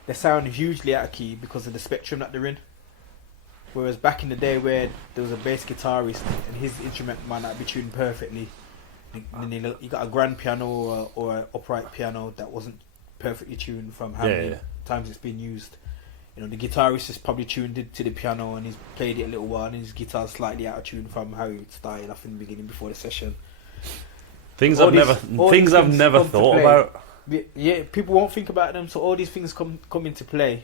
they sound hugely out of key because of the spectrum that they're in. Whereas back in the day, where there was a bass guitarist and his instrument might not be tuned perfectly, and then you got a grand piano or an upright piano that wasn't perfectly tuned from how many times it's been used. You know, the guitarist is probably tuned it to the piano and he's played it a little while, and his guitar's slightly out of tune from how it started off in the beginning before the session. Things I've never thought about. Yeah, people won't think about them, so all these things come into play.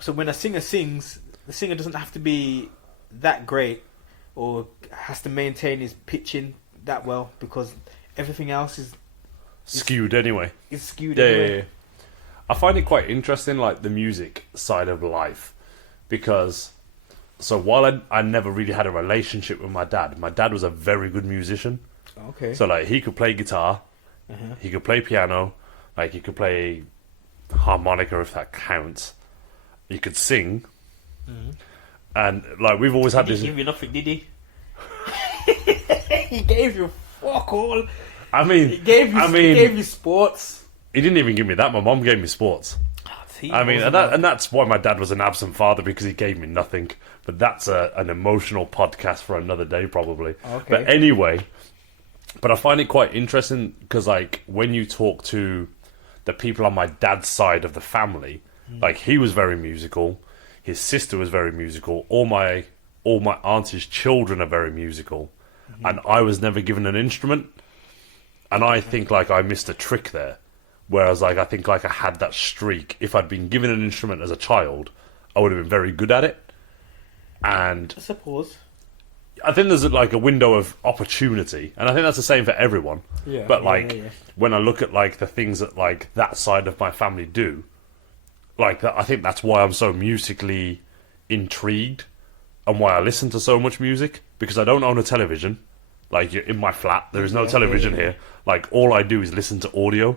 So when a singer sings, the singer doesn't have to be that great or has to maintain his pitching that well, because everything else is skewed anyway. It's skewed anyway. Yeah. I find it quite interesting, like the music side of life, because so while I never really had a relationship with my dad was a very good musician. Okay. So like, he could play guitar, he could play piano, like he could play harmonica if that counts. He could sing, and like we've always had this. Did he give you nothing? Did he? He gave you fuck all. I mean, He gave you sports. He didn't even give me that. My mom gave me sports. I mean, and that's why my dad was an absent father, because he gave me nothing. But that's an emotional podcast for another day, probably. Okay. But anyway, but I find it quite interesting because, like, when you talk to the people on my dad's side of the family, like, he was very musical. His sister was very musical. All my auntie's children are very musical, and I was never given an instrument. And I think, like, I missed a trick there. Whereas, like, I think, like, I had that streak. If I'd been given an instrument as a child, I would have been very good at it. And I suppose. I think there's, like, a window of opportunity. And I think that's the same for everyone. Yeah. But, like, when I look at, like, the things that, like, that side of my family do, like, I think that's why I'm so musically intrigued and why I listen to so much music. Because I don't own a television. Like, in my flat, there is no television here. Like, all I do is listen to audio.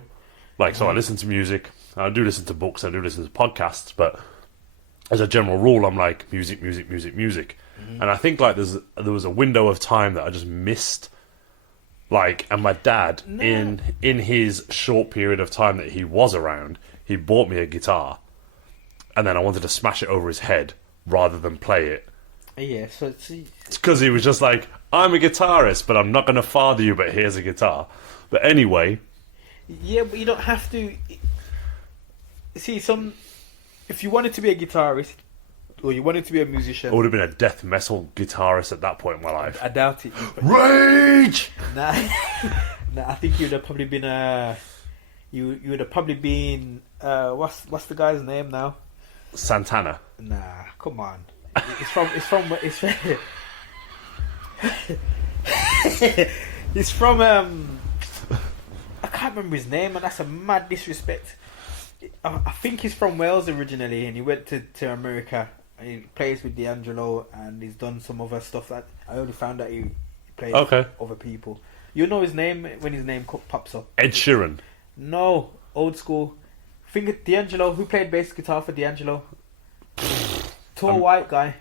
Like, so I listen to music, I do listen to books, I do listen to podcasts, but as a general rule, I'm like, music. And I think, like, there was a window of time that I just missed. Like, and my dad, in his short period of time that he was around, he bought me a guitar. And then I wanted to smash it over his head rather than play it. Yeah, so it's because he was just like, I'm a guitarist, but I'm not going to father you, but here's a guitar. But anyway... Yeah, but you don't have to. See, if you wanted to be a guitarist or you wanted to be a musician, I would have been a death metal guitarist at that point in my life. I doubt it. Rage. Nah, I think you would have probably been you would have probably been what's the guy's name now? Santana. Nah, come on. It's from I can't remember his name, and that's a mad disrespect. I think he's from Wales originally, and he went to America. And he plays with D'Angelo, and he's done some other stuff that I only found out he plays with other people. You know his name when his name pops up. Ed Sheeran. No, old school. I think D'Angelo. Who played bass guitar for D'Angelo? Tall white guy.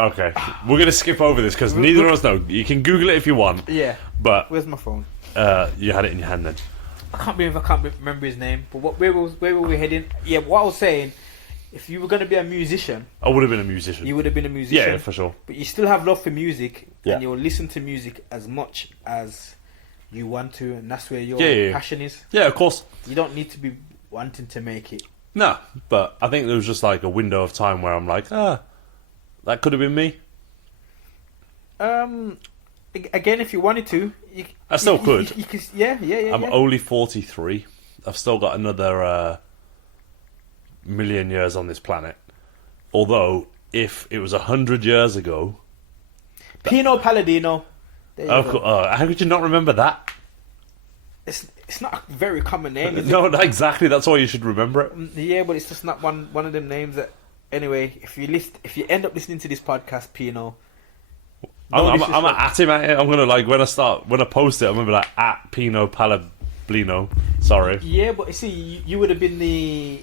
Okay, we're going to skip over this because neither of us know. You can Google it if you want. Yeah. But where's my phone? You had it in your hand then. I can't remember his name. But where were we heading? Yeah, what I was saying, if you were going to be a musician... I would have been a musician. You would have been a musician. Yeah, for sure. But you still have love for music, and you'll listen to music as much as you want to, and that's where your passion is. Yeah, of course. You don't need to be wanting to make it. No, but I think there was just like a window of time where I'm like, that could have been me. Again, if you wanted to, I still could. You could. Yeah. I'm only 43. I've still got another million years on this planet. Although, if it was 100 years ago, Pino Palladino. How could you not remember that? It's not a very common name, is it? No, not exactly. That's why you should remember it. Yeah, but it's just not one of them names that. Anyway, if you end up listening to this podcast, Pino, I'm at him. I'm gonna when I post it, I'm gonna be like at Pino Palablino. Sorry. Yeah, but see, you would have been the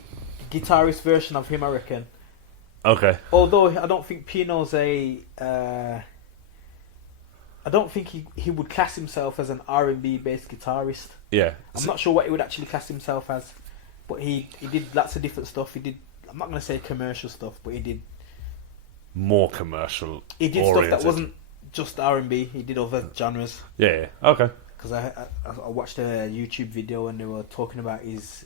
guitarist version of him, I reckon. Okay. Although I don't think Pino's I don't think he would class himself as an R&B based guitarist. Yeah. I'm not sure what he would actually class himself as, but he did lots of different stuff. He did. I'm not going to say commercial stuff, but he did more commercial. He did stuff that wasn't just R&B. He did other genres. Yeah. Okay. Because I watched a YouTube video and they were talking about his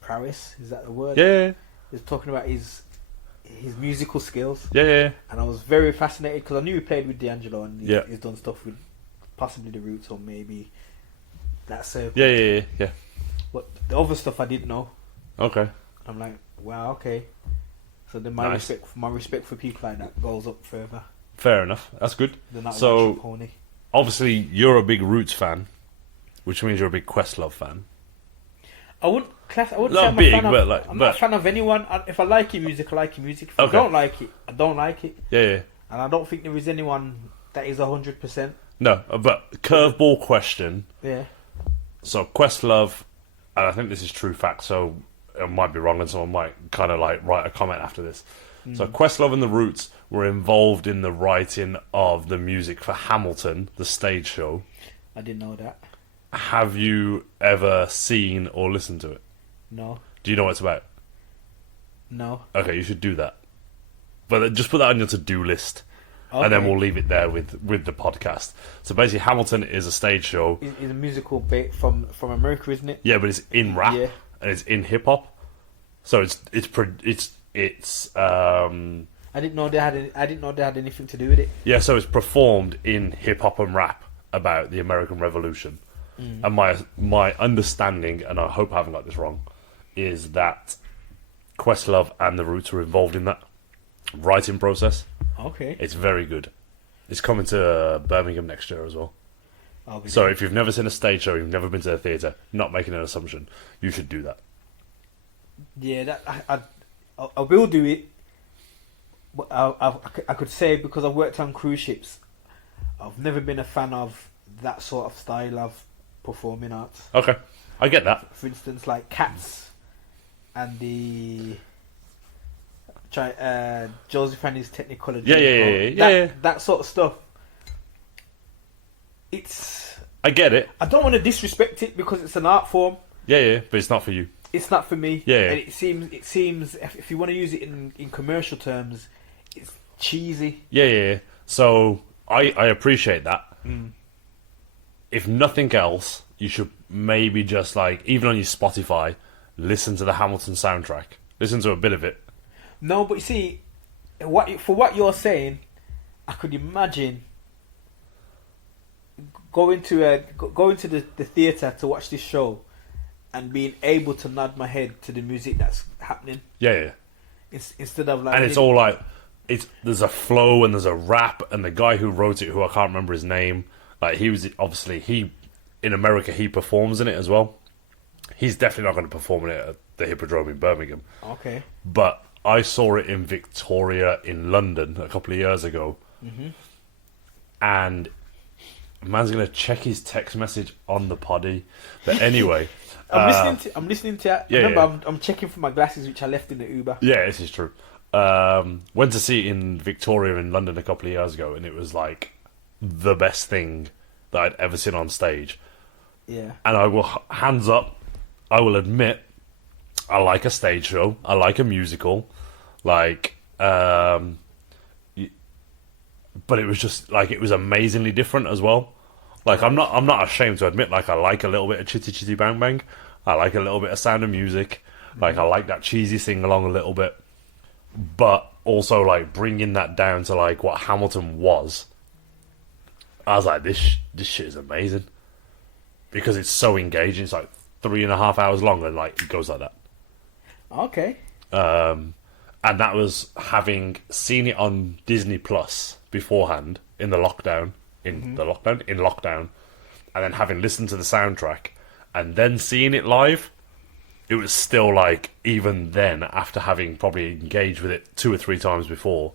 prowess. Is that the word? Yeah. He was talking about his musical skills. Yeah. And I was very fascinated because I knew he played with D'Angelo and he's done stuff with possibly the Roots or maybe that circle. Yeah. But the other stuff I didn't know. Okay. I'm like, wow, okay. So then my respect for people like that goes up further. Fair enough. That's good. So pony. Obviously you're a big Roots fan, which means you're a big Questlove fan. I wouldn't say I'm not a fan of anyone. If I like your music, I like your music. If I don't like it, I don't like it. Yeah. And I don't think there is anyone that is 100%. No, but curveball question. Yeah. So Questlove, and I think this is true fact, so it might be wrong and someone might kind of like write a comment after this. So Questlove and the Roots, were involved in the writing of the music for Hamilton, the stage show. I didn't know that. Have you ever seen or listened to it? No. Do you know what it's about? No. Okay, you should do that. But just put that on your to-do list. Okay. And then we'll leave it there with the podcast. So basically, Hamilton is a stage show. It's a musical bait from America, isn't it? Yeah, but it's in rap and it's in hip hop. So it's I didn't know they had anything to do with it. Yeah, so it's performed in hip hop and rap about the American Revolution. And my understanding, and I hope I haven't got this wrong, is that Questlove and the Roots were involved in that writing process. Okay. It's very good. It's coming to Birmingham next year as well. So if you've never seen a stage show, you've never been to a theatre, not making an assumption, you should do that. Yeah, that I will do it. But I could say, because I've worked on cruise ships, I've never been a fan of that sort of style of performing arts. Okay, I get that. For instance, like Cats and the Joseph and his Technicolor. Yeah. That sort of stuff. I get it. I don't want to disrespect it because it's an art form. Yeah, but it's not for you. It's not for me. Yeah. And it seems if you want to use it in commercial terms, it's cheesy. Yeah. So I appreciate that. Mm. If nothing else, you should maybe just, like, even on your Spotify, listen to the Hamilton soundtrack. Listen to a bit of it. No, but you see, for what you're saying, I could imagine going to the theatre to watch this show and being able to nod my head to the music that's happening. Yeah. Instead of like, and it's all like, there's a flow and there's a rap, and the guy who wrote it, who I can't remember his name, like, he was obviously in America he performs in it as well. He's definitely not going to perform in it at the Hippodrome in Birmingham. Okay. But I saw it in Victoria in London a couple of years ago, and man's going to check his text message on the poddy. But anyway, I'm listening to it. Yeah, Remember, I'm checking for my glasses, which I left in the Uber. Yeah, this is true. Went to see it in Victoria in London a couple of years ago, and it was like the best thing that I'd ever seen on stage. Yeah. And I will, hands up, I will admit, I like a stage show. I like a musical. Like, but it was just, like, it was amazingly different as well. Like, I'm not ashamed to admit, like, I like a little bit of Chitty Chitty Bang Bang. I like a little bit of Sound of Music. Like, I like that cheesy sing along a little bit. But also, like, bringing that down to, like, what Hamilton was. I was like, this shit is amazing. Because it's so engaging. It's like 3.5 hours long, and, like, it goes like that. Okay. And that was having seen it on Disney Plus beforehand in lockdown, and then having listened to the soundtrack, and then seeing it live. It was still, like, even then, after having probably engaged with it 2 or 3 times before,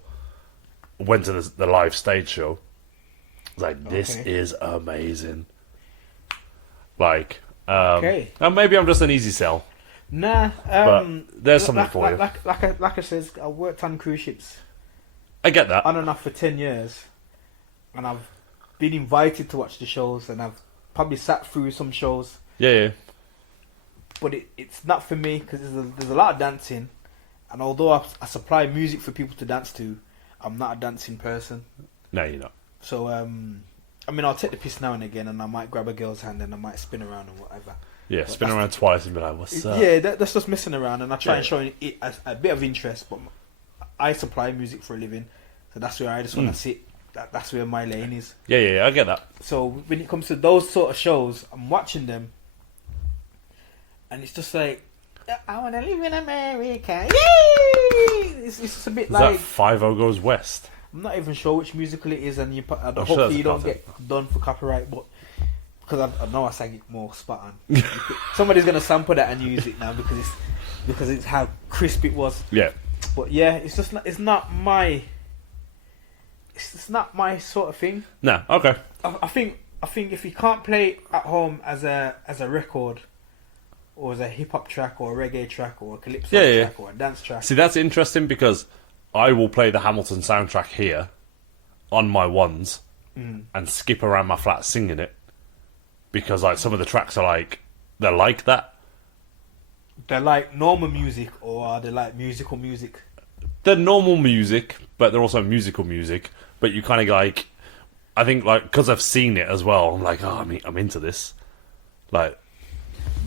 went to the live stage show. Like, this is amazing. Like, and maybe I'm just an easy sell. Nah, but there's something for you. Like I said, I worked on cruise ships. I get that. On and off for 10 years. And I've been invited to watch the shows, and I've probably sat through some shows. Yeah. But it's not for me, because there's a lot of dancing. And although I supply music for people to dance to, I'm not a dancing person. No, you're not. So, I mean, I'll take the piss now and again, and I might grab a girl's hand and I might spin around and whatever. Yeah, but spin around twice and be like, what's up? Yeah, that's just messing around, and I try and show it a bit of interest, but I supply music for a living, so that's where I just want to sit. That's where my lane is. Yeah, I get that. So when it comes to those sort of shows, I'm watching them, and it's just like, I want to live in America. Yay! It's just a bit like... Is that 5-0 Goes West? I'm not even sure which musical it is, and hopefully you don't get done for copyright, but because I know I sang it more spot on. Somebody's gonna sample that and use it now because it's how crisp it was. Yeah. But yeah, it's not my sort of thing. No, okay. I think if you can't play it at home as a record, or as a hip hop track, or a reggae track, or a calypso track, or a dance track. See, that's interesting because I will play the Hamilton soundtrack here on my ones and skip around my flat singing it because like some of the tracks are like they're like that. They're like normal music, or are they like musical music? They're normal music, but they're also musical music. But you kind of like, I think like because I've seen it as well. I'm like, oh, I'm into this. Like,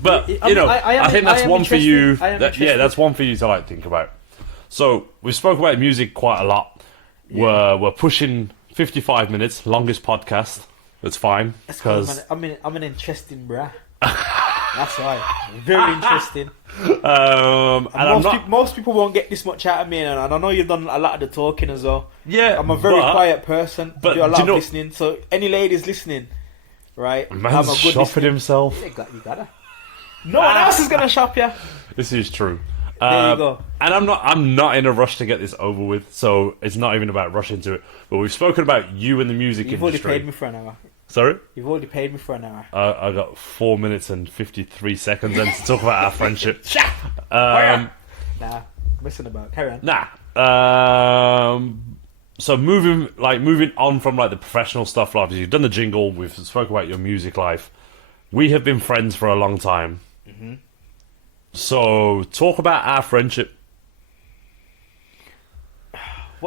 but you know, I think that's one for you. That's one for you to like think about. So we've spoken about music quite a lot. Yeah. We're pushing 55 minutes, longest podcast. It's fine because I'm an interesting bruh. That's right, very interesting. Most people won't get this much out of me, and I know you've done a lot of the talking as well. Yeah, I'm a very quiet person. But do a lot of listening. So any ladies listening, right? Man's shopping himself. You gotta. No one else is gonna shop you. This is true. There you go. And I'm not in a rush to get this over with, so it's not even about rushing to it. But we've spoken about you and the music industry. You've already paid me for an hour. Sorry? You've already paid me for an hour. I got 4 minutes and 53 seconds then to talk about our friendship. Nah, missing about. Carry on. Nah. So moving on from like the professional stuff, like you've done the jingle, we've spoken about your music life. We have been friends for a long time. Mm-hmm. So talk about our friendship.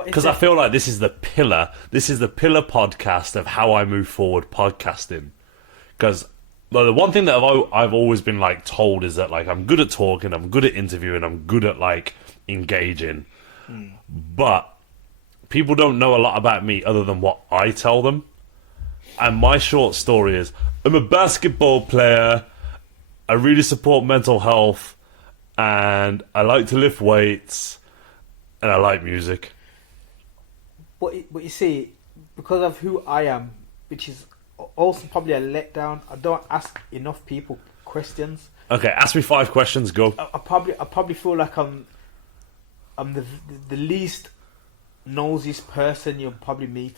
Because I feel like this is the pillar podcast of how I move forward podcasting. Because the one thing that I've always been like told is that like I'm good at talking, I'm good at interviewing, I'm good at like engaging. But people don't know a lot about me other than what I tell them. And my short story is I'm a basketball player, I really support mental health, and I like to lift weights, and I like music. But you see, because of who I am, which is also probably a letdown, I don't ask enough people questions. Okay, ask me 5 questions. Go. I probably feel like I'm the least nosiest person you'll probably meet.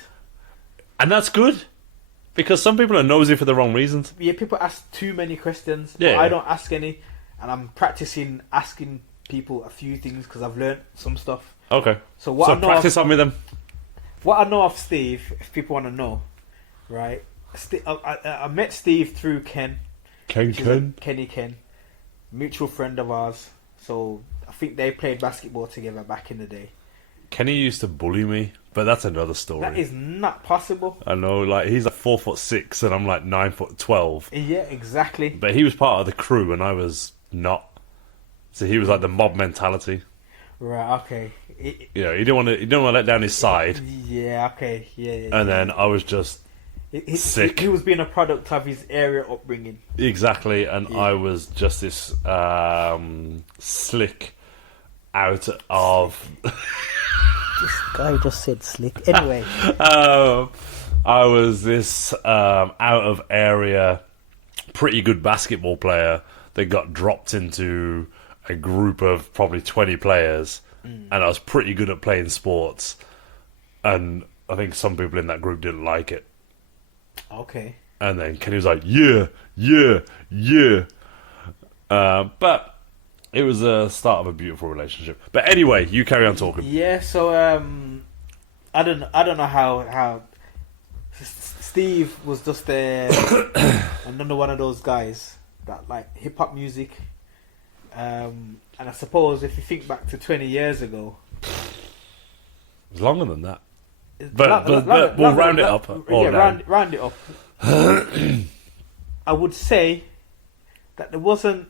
And that's good, because some people are nosy for the wrong reasons. Yeah, people ask too many questions. Yeah, I don't ask any, and I'm practicing asking people a few things because I've learned some stuff. Okay. So practice on me then. What I know of Steve, if people want to know, right? I met Steve through Ken. Kenny Ken, mutual friend of ours. So I think they played basketball together back in the day. Kenny used to bully me, but that's another story. That is not possible. I know, like he's like 4'6" and I'm like 9'12". Yeah, exactly. But he was part of the crew and I was not. So he was like the mob mentality. Right. Okay. He didn't want to let down his side. Yeah. Okay. Yeah. And then I was just sick. He was being a product of his area upbringing. Exactly, and I was just this slick out of. This guy just said slick. Anyway, I was this out of area, pretty good basketball player that got dropped into a group of probably 20 players, and I was pretty good at playing sports, and I think some people in that group didn't like it. Okay. And then Kenny was like, yeah. But it was a start of a beautiful relationship. But anyway, you carry on talking. Yeah, so I don't know how Steve was just another one of those guys that like hip hop music. And I suppose if you think back to 20 years ago, it's longer than that. But we'll round it up. Round it up. I would say that there wasn't.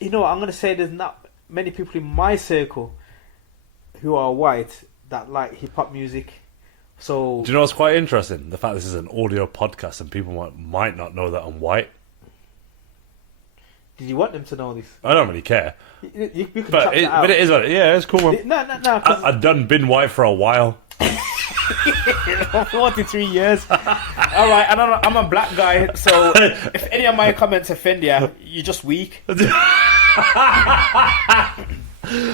I'm going to say there's not many people in my circle who are white that like hip hop music. So do you know what's quite interesting? The fact this is an audio podcast and people might not know that I'm white. Did you want them to know this? I don't really care. You could but it is what it is. Yeah, it's cool. Man. No. I've been white for a while. 43 years. All right, and I'm a black guy, so if any of my comments offend you, you're just weak. I've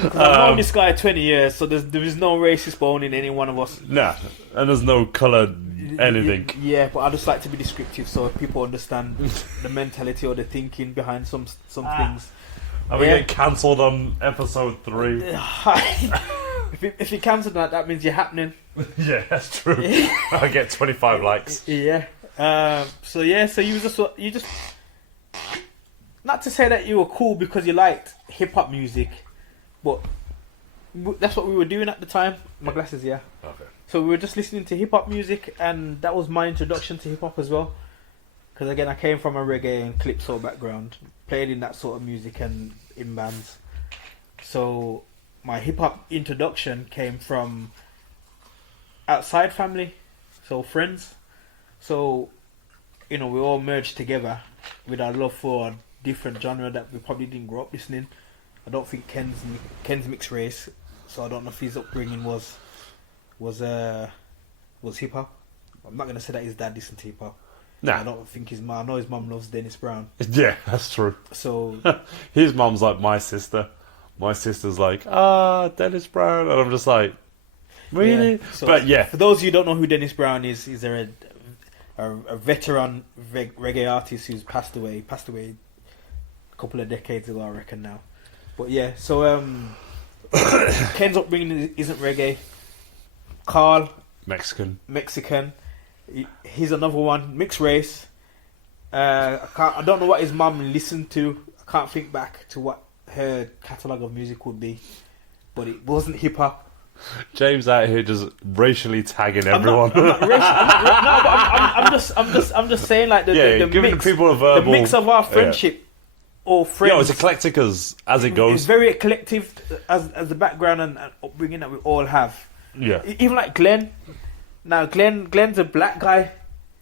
known this guy 20 years, so there is no racist bone in any one of us. Nah, and there's no colour anything. Yeah, but I just like to be descriptive so people understand the mentality or the thinking behind some things. Are we getting cancelled on episode 3? if you cancel that means you're happening. Yeah, that's true. I get 25 likes. Yeah. So you just not to say that you were cool because you liked hip hop music, but that's what we were doing at the time. My glasses, yeah. Okay. So we were just listening to hip hop music, and that was my introduction to hip hop as well. Because again, I came from a reggae and calypso background, played in that sort of music and in bands. So my hip hop introduction came from outside family, so friends. So, we all merged together with our love for a different genre that we probably didn't grow up listening. I don't think Ken's mixed race, so I don't know if his upbringing was hip hop. I'm not gonna say that his dad listened to hip hop. Nah. I don't think his mom. I know his mum loves Dennis Brown. Yeah, that's true. So his mum's like my sister. My sister's like, Dennis Brown, and I'm just like, really? Yeah. So but yeah, for those of you who don't know who Dennis Brown is, he's a veteran reggae artist who's passed away. He passed away a couple of decades ago, I reckon now. But yeah, so Ken's upbringing isn't reggae. Carl, Mexican. He's another one, mixed race. I don't know what his mum listened to. I can't think back to what her catalogue of music would be, but it wasn't hip hop. James out here just racially tagging everyone. I'm just saying, like the giving mix, the people a verbal. The mix of our friendship, or friends. Yeah, it's eclectic as it goes. It's very eclectic as the background and upbringing that we all have. Yeah. Even like Glenn. Now Glenn's a black guy.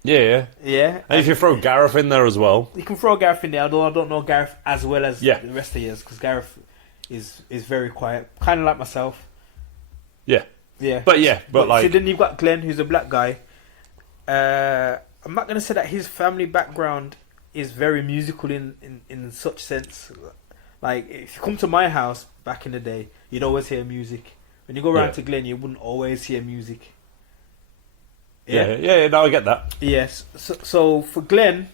Yeah. And if you throw Gareth in there as well. You can throw Gareth in there, although I don't know Gareth as well as the rest of years, because Gareth is very quiet, kind of like myself. Yeah. Yeah. But so then you've got Glenn, who's a black guy. I'm not gonna say that his family background is very musical in such sense. Like, if you come to my house back in the day, you'd always hear music. When you go around to Glenn, you wouldn't always hear music. Yeah, no, I get that. Yes. So for Glenn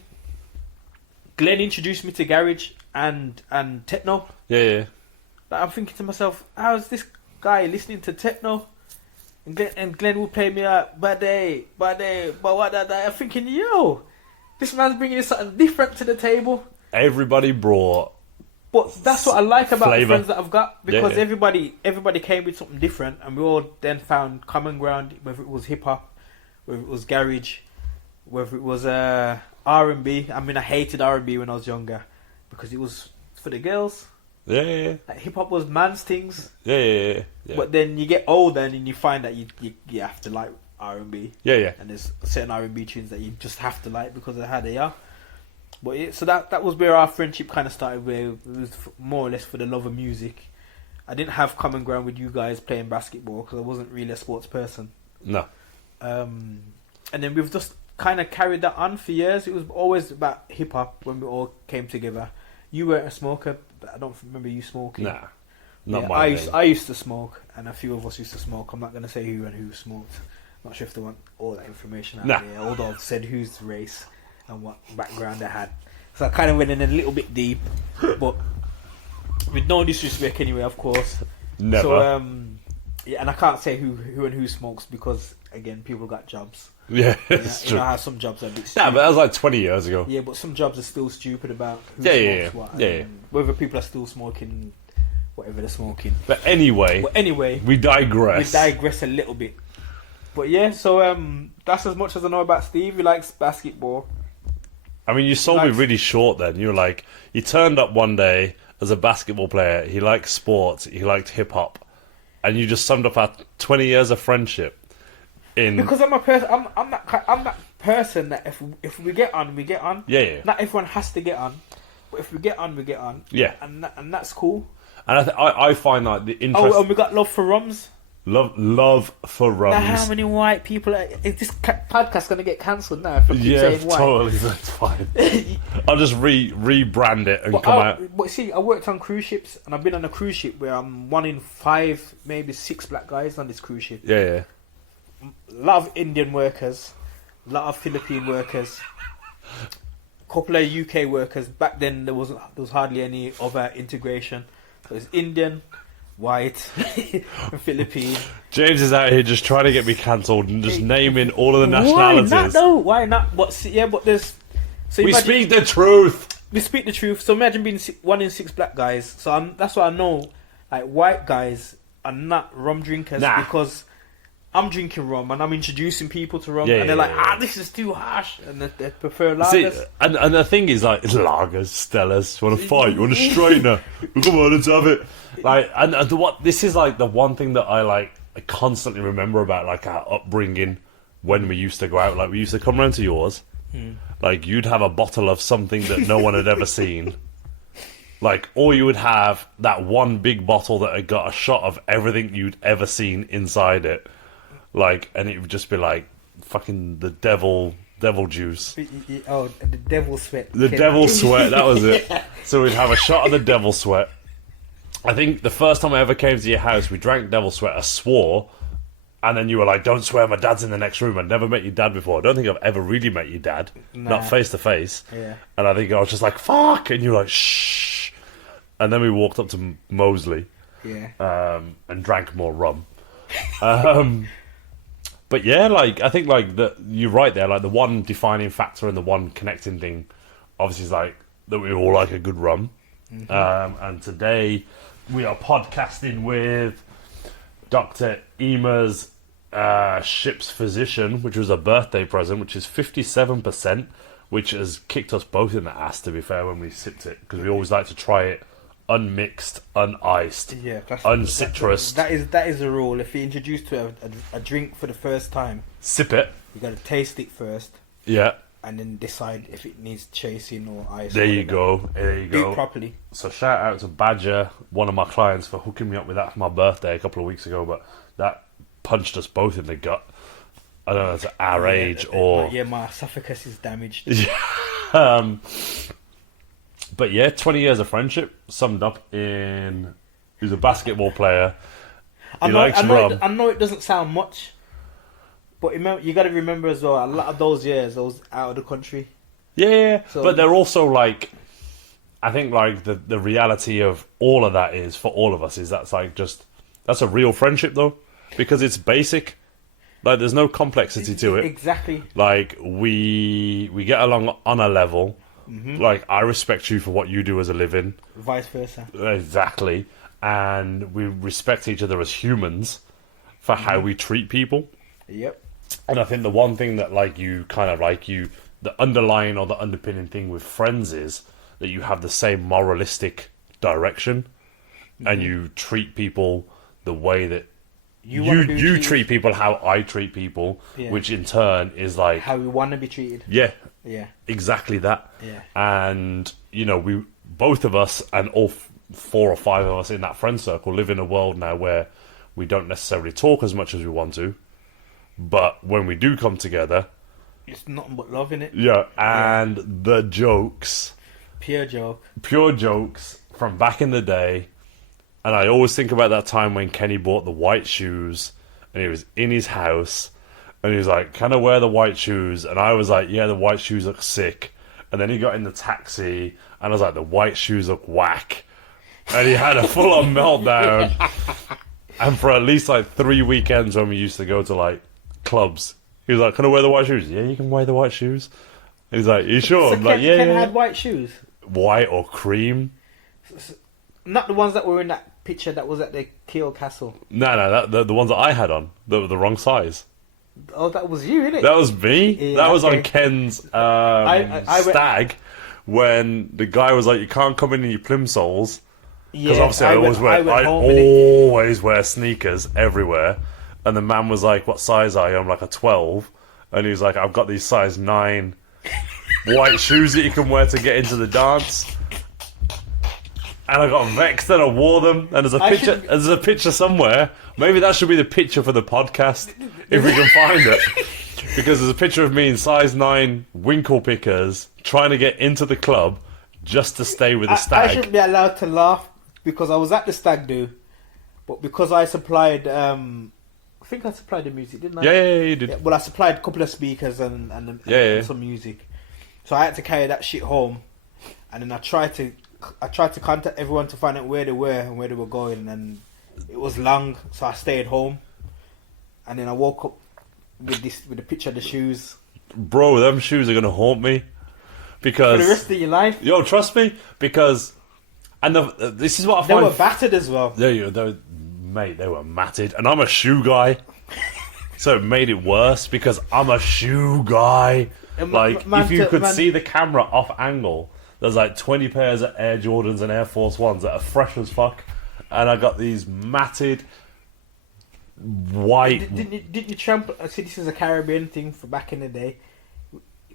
introduced me to garage and techno. Yeah. But I'm thinking to myself, how's this guy listening to techno? And Glenn will play me out, bad day, but what that. I'm thinking, yo, this man's bringing something different to the table. Everybody brought. But that's what I like about flavor. the friends that I've got, because everybody came with something different, and we all then found common ground, whether it was hip hop, whether it was garage, whether it was R&B. I mean, I hated R&B when I was younger because it was for the girls. Yeah. Like, hip hop was man's things. Yeah. But then you get older and you find that you have to like R&B. Yeah. And there's certain R&B tunes that you just have to like because of how they are. But so that was where our friendship kind of started, where it was more or less for the love of music. I didn't have common ground with you guys playing basketball because I wasn't really a sports person. No. And then we've just kind of carried that on for years. It was always about hip hop when we all came together. You weren't a smoker, but I don't remember you smoking. Nah, not my thing. I used to smoke, and a few of us used to smoke. I'm not going to say who and who smoked. Not sure if they want all that information out there. Although I've said whose race and what background they had. So I kind of went in a little bit deep, but with no disrespect anyway, of course. Never. So, and I can't say who and who smokes because, again, people got jobs. Yeah, it's true. You know how some jobs are a bit stupid. Nah, but that was like 20 years ago. Yeah, but some jobs are still stupid about who smokes what. Yeah. Whether people are still smoking whatever they're smoking. But anyway, we digress. We digress a little bit. But yeah, so that's as much as I know about Steve. He likes basketball. I mean, you sold me really short then. You were like, he turned up one day as a basketball player. He liked sports. He liked hip hop. And you just summed up our 20 years of friendship. Because I'm a person, I'm that person that if we get on, we get on. Yeah. Not everyone has to get on, but if we get on, we get on. Yeah. And that's cool. And I find like the interest. Oh, and we got love for rums. Love for rums. Now, how many white people? Is this podcast gonna get cancelled now? If I keep saying white? Totally. That's fine. I'll just rebrand it and come out. But see, I worked on cruise ships, and I've been on a cruise ship where I'm 1 in 5, maybe 6 black guys on this cruise ship. Yeah. A lot of Indian workers, a lot of Philippine workers, a couple of UK workers. Back then, there was hardly any other integration. So it's Indian, white, Philippine. James is out here just trying to get me cancelled and just naming all of the nationalities. Why not though? Why not? But there's... So we imagine, speak the truth! We speak the truth. So imagine being 1 in 6 black guys. So that's why I know, like, white guys are not rum drinkers because I'm drinking rum and I'm introducing people to rum and they're like, this is too harsh, and they prefer lagers. See, and the thing is, like, lagers, Stellas, you want to fight, you want a straightener, come on, let's have it. Like, and this is like the one thing that I constantly remember about, like, our upbringing when we used to go out. Like, we used to come round to yours, like, you'd have a bottle of something that no one had ever seen. Like, or you would have that one big bottle that had got a shot of everything you'd ever seen inside it. Like, and it would just be like fucking the devil juice. Oh, the devil sweat. The devil sweat, that was it. So we'd have a shot of the devil sweat. I think the first time I ever came to your house, we drank devil sweat, I swore, and then you were like, don't swear, my dad's in the next room. I'd never met your dad before. I don't think I've ever really met your dad. Not face to face. Yeah. And I think I was just like, fuck, and you were like, shh. And then we walked up to Mosley. Yeah. And drank more rum. But yeah, like, I think, like, you're right there. Like, the one defining factor and the one connecting thing, obviously, is like that we all like a good rum. And today we are podcasting with Dr. Ema's ship's physician, which was a birthday present, which is 57%, which has kicked us both in the ass, to be fair, when we sipped it, because we always like to try it unmixed, uniced, uncitrused. That is the rule. If you're introduced to a drink for the first time, sip it. You got to taste it first. Yeah. And then decide if it needs chasing or ice. There you go. There you go. Do it properly. So shout out to Badger, one of my clients, for hooking me up with that for my birthday a couple of weeks ago. But that punched us both in the gut. I don't know if it's our age or... Yeah, my esophagus is damaged. But yeah, 20 years of friendship summed up in... He's a basketball player. He likes rum. I know it doesn't sound much, but you got to remember as well, a lot of those years, I was out of the country. Yeah, so, but they're also like... I think like the reality of all of that is, for all of us, is that's like just... That's a real friendship though, because it's basic. Like, there's no complexity to it. Exactly. Like, we get along on a level. Like, I respect you for what you do as a living. Vice versa. Exactly. And we respect each other as humans for how we treat people. Yep. And I think the one thing that, like, you kind of like, the underlying or the underpinning thing with friends is that you have the same moralistic direction and you treat people the way that you treat people how I treat people, which in turn is like... How we want to be treated. Yeah. Yeah. Exactly that. Yeah. And, you know, we both of us and all 4 or 5 of us in that friend circle live in a world now where we don't necessarily talk as much as we want to. But when we do come together... It's nothing but love in it. Yeah. And the jokes... Pure jokes from back in the day. And I always think about that time when Kenny bought the white shoes and he was in his house and he was like, can I wear the white shoes? And I was like, yeah, the white shoes look sick. And then he got in the taxi and I was like, the white shoes look whack. And he had a full-on meltdown. And for at least like 3 weekends when we used to go to like clubs, he was like, can I wear the white shoes? Yeah, you can wear the white shoes. He's like, you sure? So I'm like, yeah. Ken had white shoes? White or cream. Not the ones that were in that picture that was at the Kiel Castle. No, the ones that I had on. They were the wrong size. Oh, that was you, innit? That was me. Yeah, that was okay. on Ken's stag when the guy was like, you can't come in your plimsolls. Because obviously I always wear sneakers everywhere. And the man was like, what size are you? I'm like, a 12. And he was like, I've got these size 9 white shoes that you can wear to get into the dance. And I got vexed and I wore them. And there's a picture somewhere. Maybe that should be the picture for the podcast, if we can find it. Because there's a picture of me in size 9 winkle pickers trying to get into the club just to stay with the stag. I shouldn't be allowed to laugh because I was at the stag do, but because I supplied, I think I supplied the music, didn't I? Yeah, you did. Yeah, well, I supplied a couple of speakers and some music, so I had to carry that shit home, and then I tried to contact everyone to find out where they were and where they were going, and it was long, so I stayed home, and then I woke up with the picture of the shoes. Bro, them shoes are gonna haunt me because For the rest of your life. Yo, trust me, because this is what I They find. were battered as well. Mate, they were matted, and I'm a shoe guy, so it made it worse because I'm a shoe guy. Like, if you could see the camera off angle, there's like 20 pairs of Air Jordans and Air Force Ones that are fresh as fuck, and I got these matted white. Didn't you trample? I see, this is a Caribbean thing for back in the day.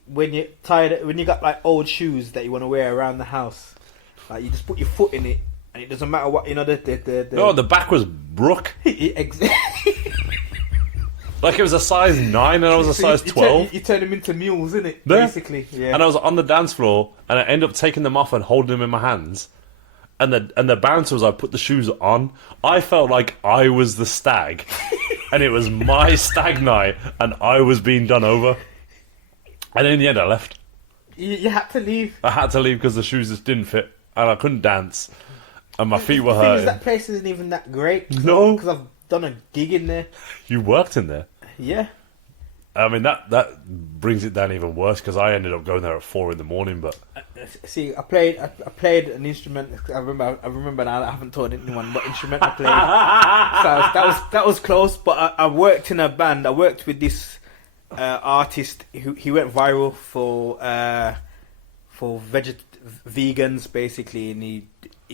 When you got like old shoes that you want to wear around the house, like you just put your foot in it, and it doesn't matter what No, the back was brook. Exactly. Like it was a size 9 and I was a size 12. You turn them into mules, innit? Yeah. Basically, yeah. And I was on the dance floor, and I ended up taking them off and holding them in my hands. And the bouncer was like, put the shoes on. I felt like I was the stag, and it was my stag night, and I was being done over. And in the end, I left. You had to leave. I had to leave because the shoes just didn't fit, and I couldn't dance, and my feet were The thing hurting. is, that place isn't even that great. No. Because I've done a gig in there. You worked in there. Yeah. I mean, that brings it down even worse because I ended up going there at 4 a.m. But See, I played an instrument. I remember now. I haven't told anyone what instrument I played. So that was close. But I worked in a band. I worked with this artist who he went viral for vegans basically, and he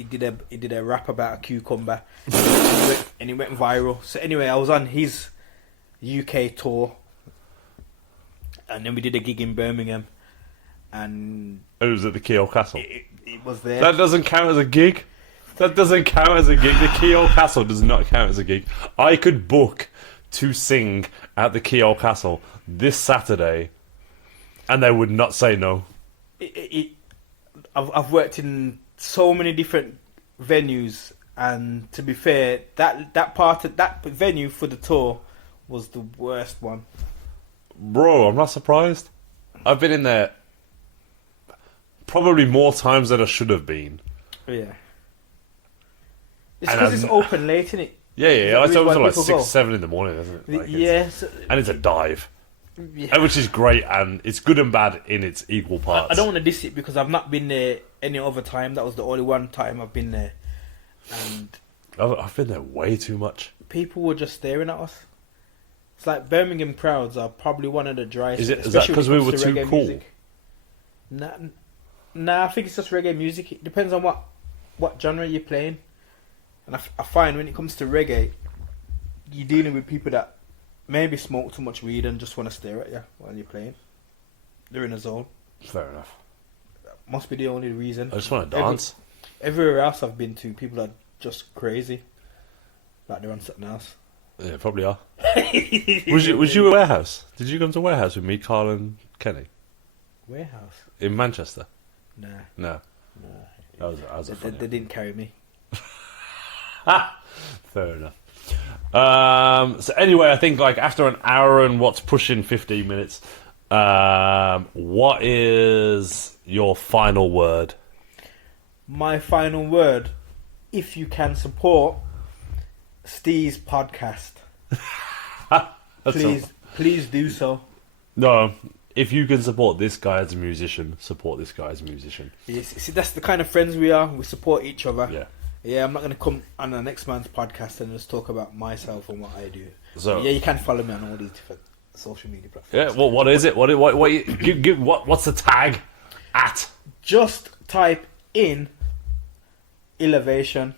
did a rap about a cucumber, and he went viral. So anyway, I was on his UK tour. And then we did a gig in Birmingham, and it was at the Keogh Castle. It was there. That doesn't count as a gig. That doesn't count as a gig. The Keogh Castle does not count as a gig. I could book to sing at the Keogh Castle this Saturday, and they would not say no. I've worked in so many different venues, and to be fair, that part of that venue for the tour was the worst one. Bro, I'm not surprised. I've been in there probably more times than I should have been. Yeah. It's because it's open late, isn't it? Yeah. It's open until like 6, 7 in the morning, isn't it? Like yes. And it's a dive. Yeah. Which is great, and it's good and bad in its equal parts. I don't want to diss it because I've not been there any other time. That was the only one time I've been there. And I've been there way too much. People were just staring at us. It's like Birmingham crowds are probably one of the driest. Is that because we were too cool? Music. Nah, I think it's just reggae music. It depends on what genre you're playing. And I find when it comes to reggae, you're dealing with people that maybe smoke too much weed and just want to stare at you while you're playing. They're in a zone. Fair enough. That must be the only reason. I just want to dance. Everywhere else I've been to, people are just crazy. Like they're on something else. Yeah, probably are. Was you a Warehouse? Did you come to Warehouse with me, Carl, and Kenny? Warehouse? In Manchester? Nah. No. That was a funny they didn't carry me. Fair enough. So anyway, I think like after an hour and what's pushing 15 minutes, what is your final word? My final word, if you support Steve's podcast, please do so. No, if you can support this guy as a musician, support this guy as a musician. Yes, see, that's the kind of friends we are. We support each other. Yeah, I'm not going to come on the next man's podcast and just talk about myself and what I do. So yeah, you can follow me on all these different social media platforms. Yeah, well, what is it? What's the tag at? Just type in Yllavation.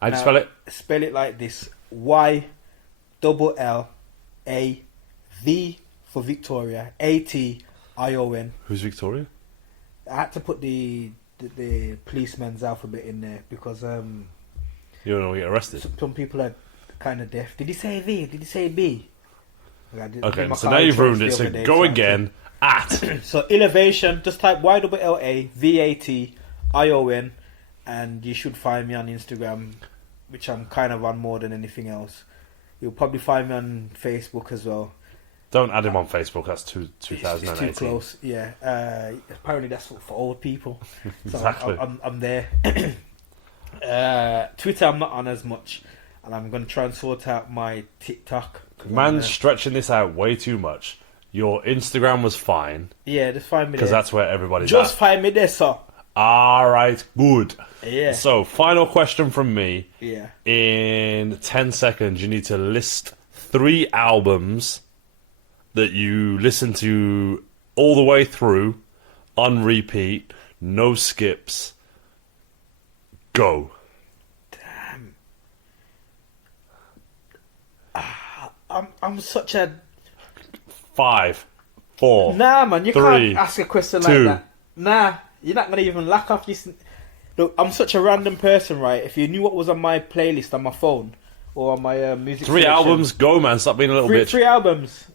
How'd you spell it? Spell it like this: YLLAV for Victoria, ATION. Who's Victoria? I had to put the policeman's alphabet in there because you don't want to get arrested. Some people are kind of deaf. Did he say V? Did he say B? Okay, so now you've ruined it. So go again at. So Yllavation. Just type YLLAVATION, and you should find me on Instagram, which I'm kind of on more than anything else. You'll probably find me on Facebook as well. Don't add him on Facebook. That's 2018. It's too close. Yeah. Apparently that's for old people. So Exactly. I'm there. Twitter I'm not on as much. and I'm gonna try and sort out my TikTok. Man's stretching this out way too much. Your Instagram was fine. Yeah, just find me there. Because that's where everybody's Just at. find me there, sir. Alright, good. Yeah. So, final question from me. Yeah. In 10 seconds, you need to list 3 albums that you listen to all the way through, on repeat, no skips. Go. Damn. I'm such a... 5, 4, Nah, man, you 3, can't ask a question 2. like that. Nah, you're not gonna even laugh off this. Look, I'm such a random person, right? If you knew what was on my playlist on my phone or on my music 3 selection, albums, go, man. Stop being a little bitch. 3 albums.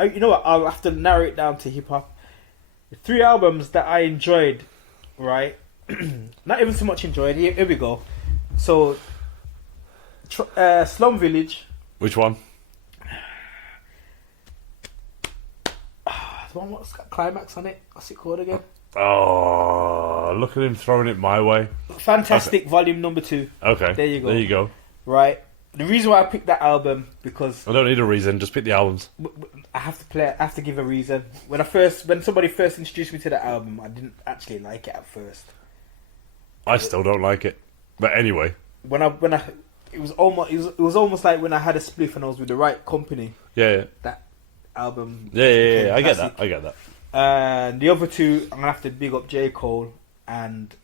You know what? I'll have to narrow it down to hip hop. 3 albums that I enjoyed, right? Not even so much enjoyed. Here we go. So, Slum Village. Which one? The one what's got Climax on it. What's it called again? Oh, look at him throwing it my way. Fantastic, okay. Volume Number 2. Okay. There you go. There you go. Right. The reason why I picked that album, because I don't need a reason, just pick the albums. I have to give a reason. When somebody first introduced me to that album, I didn't actually like it at first. I still don't like it. But anyway. It was almost like when I had a spliff and I was with the right company. Yeah. That album. Yeah. I get that. And the other 2, I'm gonna have to big up J. Cole and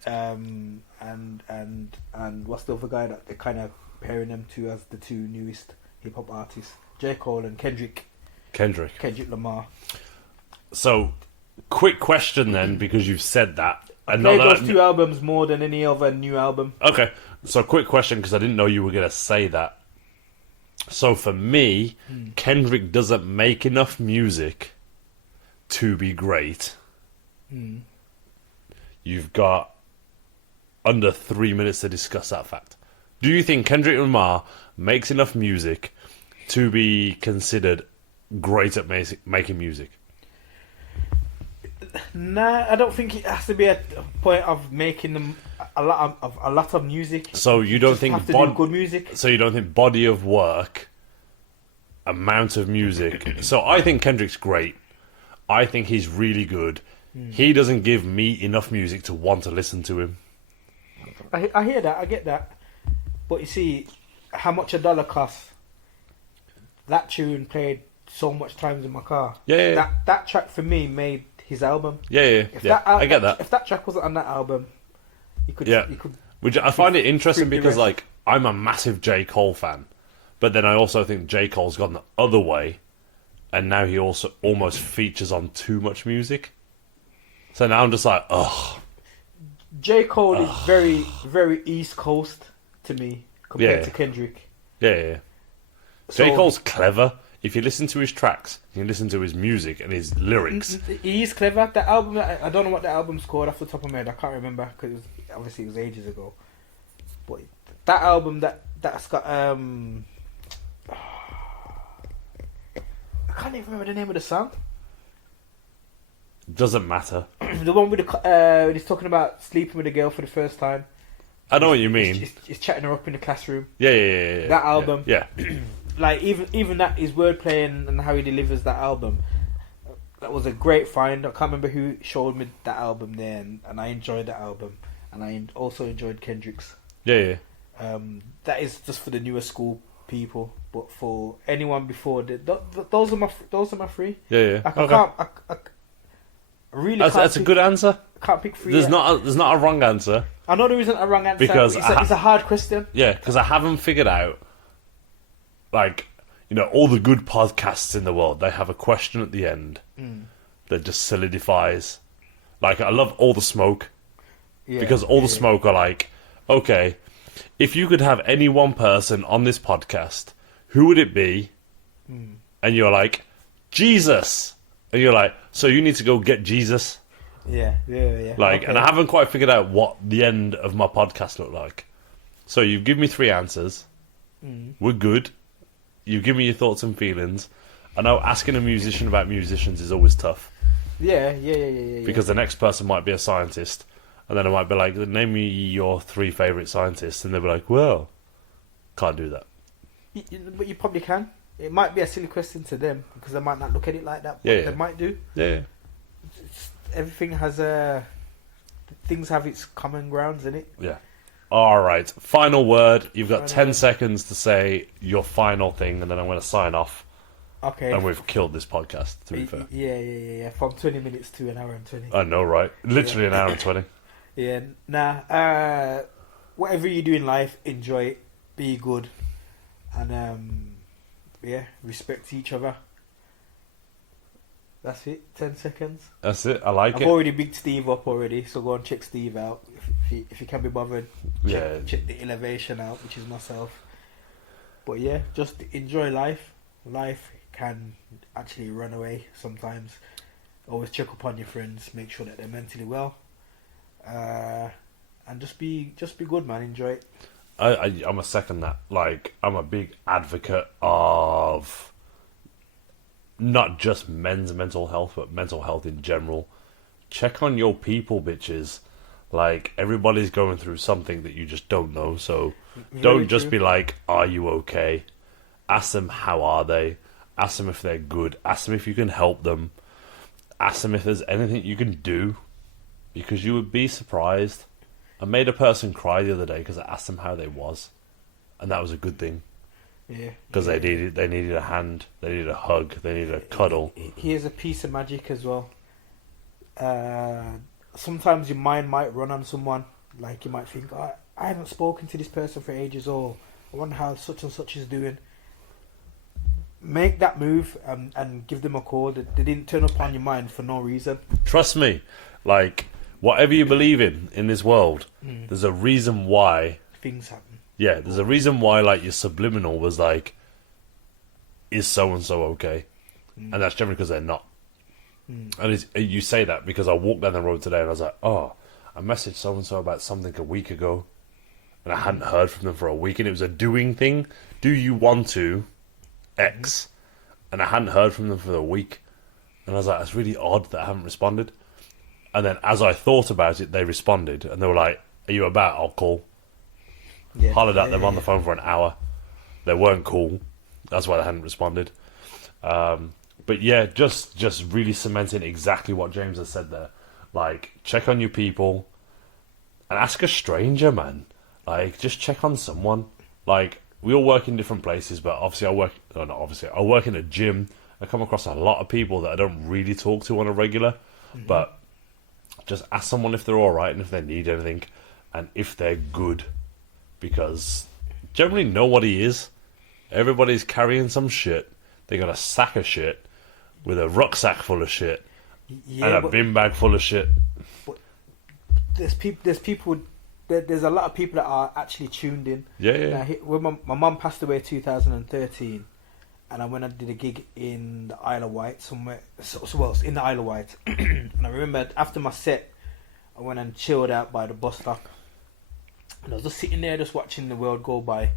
what's the other guy that they're kind of pairing them to as the 2 newest hip hop artists? J. Cole and Kendrick Lamar. So, quick question then, because you've said that. I played those 2 albums more than any other new album. Okay, so quick question, because I didn't know you were going to say that. So for me, Kendrick doesn't make enough music to be great. You've got under 3 minutes to discuss that fact. Do you think Kendrick Lamar makes enough music to be considered great at making music? Nah, I don't think it has to be a point of making them a lot of music. So you don't think do good music? So you don't think body of work, amount of music. So I think Kendrick's great. I think he's really good. He doesn't give me enough music to want to listen to him. I hear that. I get that. But you see, how much $1 costs? That tune played so much times in my car. Yeah. That track for me made his album. Yeah. I get that. If that track wasn't on that album, you could. Which I find it interesting because, like, I'm a massive J. Cole fan, but then I also think J. Cole's gone the other way, and now he also almost features on too much music. So now I'm just like, ugh. J. Cole is very, very East Coast to me compared to Kendrick. Yeah. So, J. Cole's clever. If you listen to his tracks, you can listen to his music and his lyrics. He is clever. That album, I don't know what the album's called off the top of my head. I can't remember because obviously it was ages ago. But that album that's got I can't even remember the name of the song. Doesn't matter. The one with when he's talking about sleeping with a girl for the first time. I know what you mean. He's chatting her up in the classroom. Yeah. That album. Yeah. Like even that his wordplay and how he delivers that album, that was a great find. I can't remember who showed me that album there, and I enjoyed that album, and I also enjoyed Kendrick's. Yeah. That is just for the newer school people, but for anyone before, those are my 3. Yeah. I really can't. That's a good answer. Can't pick 3. There's not a wrong answer. I know there isn't a wrong answer because it's a hard question. Yeah, because I haven't figured out. Like, all the good podcasts in the world, they have a question at the end that just solidifies. Like, I love All the Smoke. Yeah, because All the Smoke are like, okay, if you could have any one person on this podcast, who would it be? And you're like, Jesus! And you're like, so you need to go get Jesus? Yeah. Like, okay. And I haven't quite figured out what the end of my podcast looked like. So you've given me 3 answers. We're good. You give me your thoughts and feelings. I know asking a musician about musicians is always tough. Yeah. Because the next person might be a scientist, and then I might be like, name me your 3 favourite scientists, and they'll be like, well, Can't do that. But you probably can. It might be a silly question to them because they might not look at it like that, but they might do. Yeah. Everything has things have its common grounds in it. Yeah. All right. Final word. You've got 10 seconds to say your final thing, and then I'm going to sign off. Okay. And we've killed this podcast, to be fair. Yeah. From 20 minutes to an hour and 20. I know, right? Literally an hour and 20. Yeah. Nah. Whatever you do in life, enjoy it. Be good. And, respect each other. That's it. 10 seconds. That's it. I like it. I've already bigged Steve up already, so go and check Steve out if you can be bothered. Check the Yllavation out, which is myself. But yeah, just enjoy life. Life can actually run away sometimes. Always check up on your friends. Make sure that they're mentally well. And just be good, man. Enjoy it. I'm a second that. Like, I'm a big advocate of not just men's mental health, but mental health in general. Check on your people, bitches. Like, everybody's going through something that you just don't know, so don't just be like, are you okay? Ask them how are they. Ask them if they're good. Ask them if you can help them. Ask them if there's anything you can do, because you would be surprised. I made a person cry the other day because I asked them how they was, and that was a good thing. Yeah. Because they needed a hand, they needed a hug, they needed a cuddle. Here's a piece of magic as well. Sometimes your mind might run on someone. Like, you might think, oh, I haven't spoken to this person for ages, or I wonder how such and such is doing. Make that move and give them a call. They didn't turn up on your mind for no reason. Trust me, like, whatever you believe in this world, there's a reason why things happen. Yeah, there's a reason why, like, your subliminal was like, is so-and-so okay? And that's generally because they're not. And you say that because I walked down the road today and I was like, oh, I messaged so-and-so about something a week ago, and I hadn't heard from them for a week, and it was a doing thing. Do you want to X? And I hadn't heard from them for a week. And I was like, that's really odd that I haven't responded. And then as I thought about it, they responded, and they were like, are you about? I'll call. Hollered at them on the phone for an hour. They weren't cool. That's why they hadn't responded. But yeah, just really cementing exactly what James has said there. Like, check on your people and ask a stranger, man. Like, just check on someone. Like, we all work in different places, but obviously I work in a gym. I come across a lot of people that I don't really talk to on a regular, but just ask someone if they're alright and if they need anything and if they're good. Because generally nobody is. Everybody's carrying some shit. They got a sack of shit with a rucksack full of shit and a bin bag full of shit. But there's a lot of people that are actually tuned in. Yeah. When my mum passed away in 2013, and I went and did a gig in the Isle of Wight somewhere. In the Isle of Wight, and I remember after my set, I went and chilled out by the bus stop. And I was just sitting there, just watching the world go by,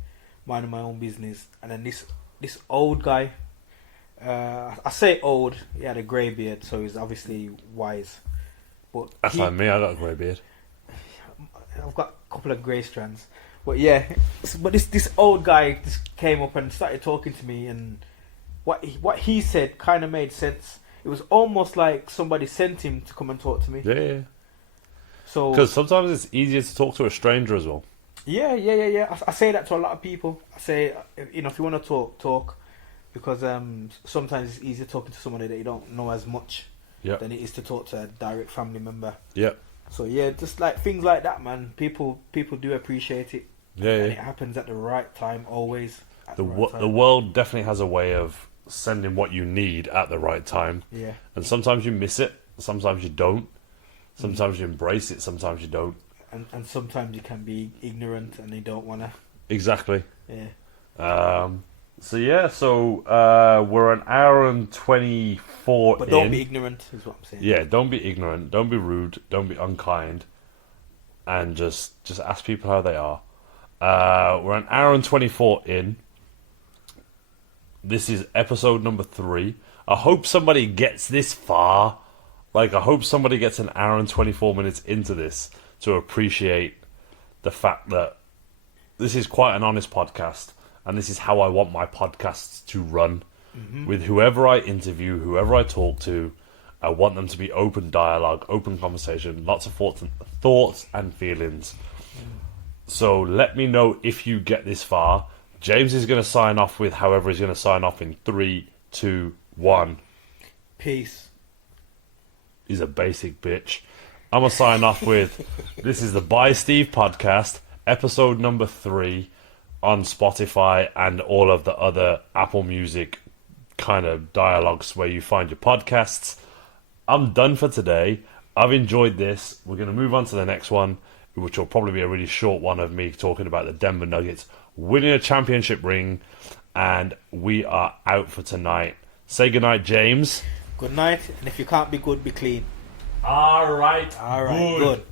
minding my own business. And then this old guy, I say old, he had a grey beard, so he's obviously wise. But that's like me, I got a grey beard. I've got a couple of grey strands. But yeah, but this old guy just came up and started talking to me, and what he said kind of made sense. It was almost like somebody sent him to come and talk to me. Yeah. So, because sometimes it's easier to talk to a stranger as well. Yeah. I say that to a lot of people. I say, if you want to talk, because sometimes it's easier talking to somebody that you don't know as much than it is to talk to a direct family member. Yep. So yeah, just like things like that, man. People do appreciate it. Yeah. And it happens at the right time, always. The world definitely has a way of sending what you need at the right time. Yeah. And sometimes you miss it. Sometimes you don't. Sometimes you embrace it, sometimes you don't. And sometimes you can be ignorant and you don't want to. Exactly. Yeah. So we're an hour and 24 But don't be ignorant, is what I'm saying. Yeah, don't be ignorant, don't be rude, don't be unkind. And just ask people how they are. We're an hour and 24 in. This is episode number 3. I hope somebody gets this far. Like, I hope somebody gets an hour and 24 minutes into this to appreciate the fact that this is quite an honest podcast, and this is how I want my podcasts to run. With whoever I interview, whoever I talk to, I want them to be open dialogue, open conversation, lots of thoughts and feelings. So let me know if you get this far. James is going to sign off with however he's going to sign off in 3, 2, 1. Peace. He's a basic bitch. I'm going to sign off with, this is the By Steve podcast, episode number 3 on Spotify and all of the other Apple Music kind of dialogues where you find your podcasts. I'm done for today. I've enjoyed this. We're going to move on to the next one, which will probably be a really short one of me talking about the Denver Nuggets winning a championship ring, and we are out for tonight. Say goodnight, James. Good night, and if you can't be good, be clean. All right. Good.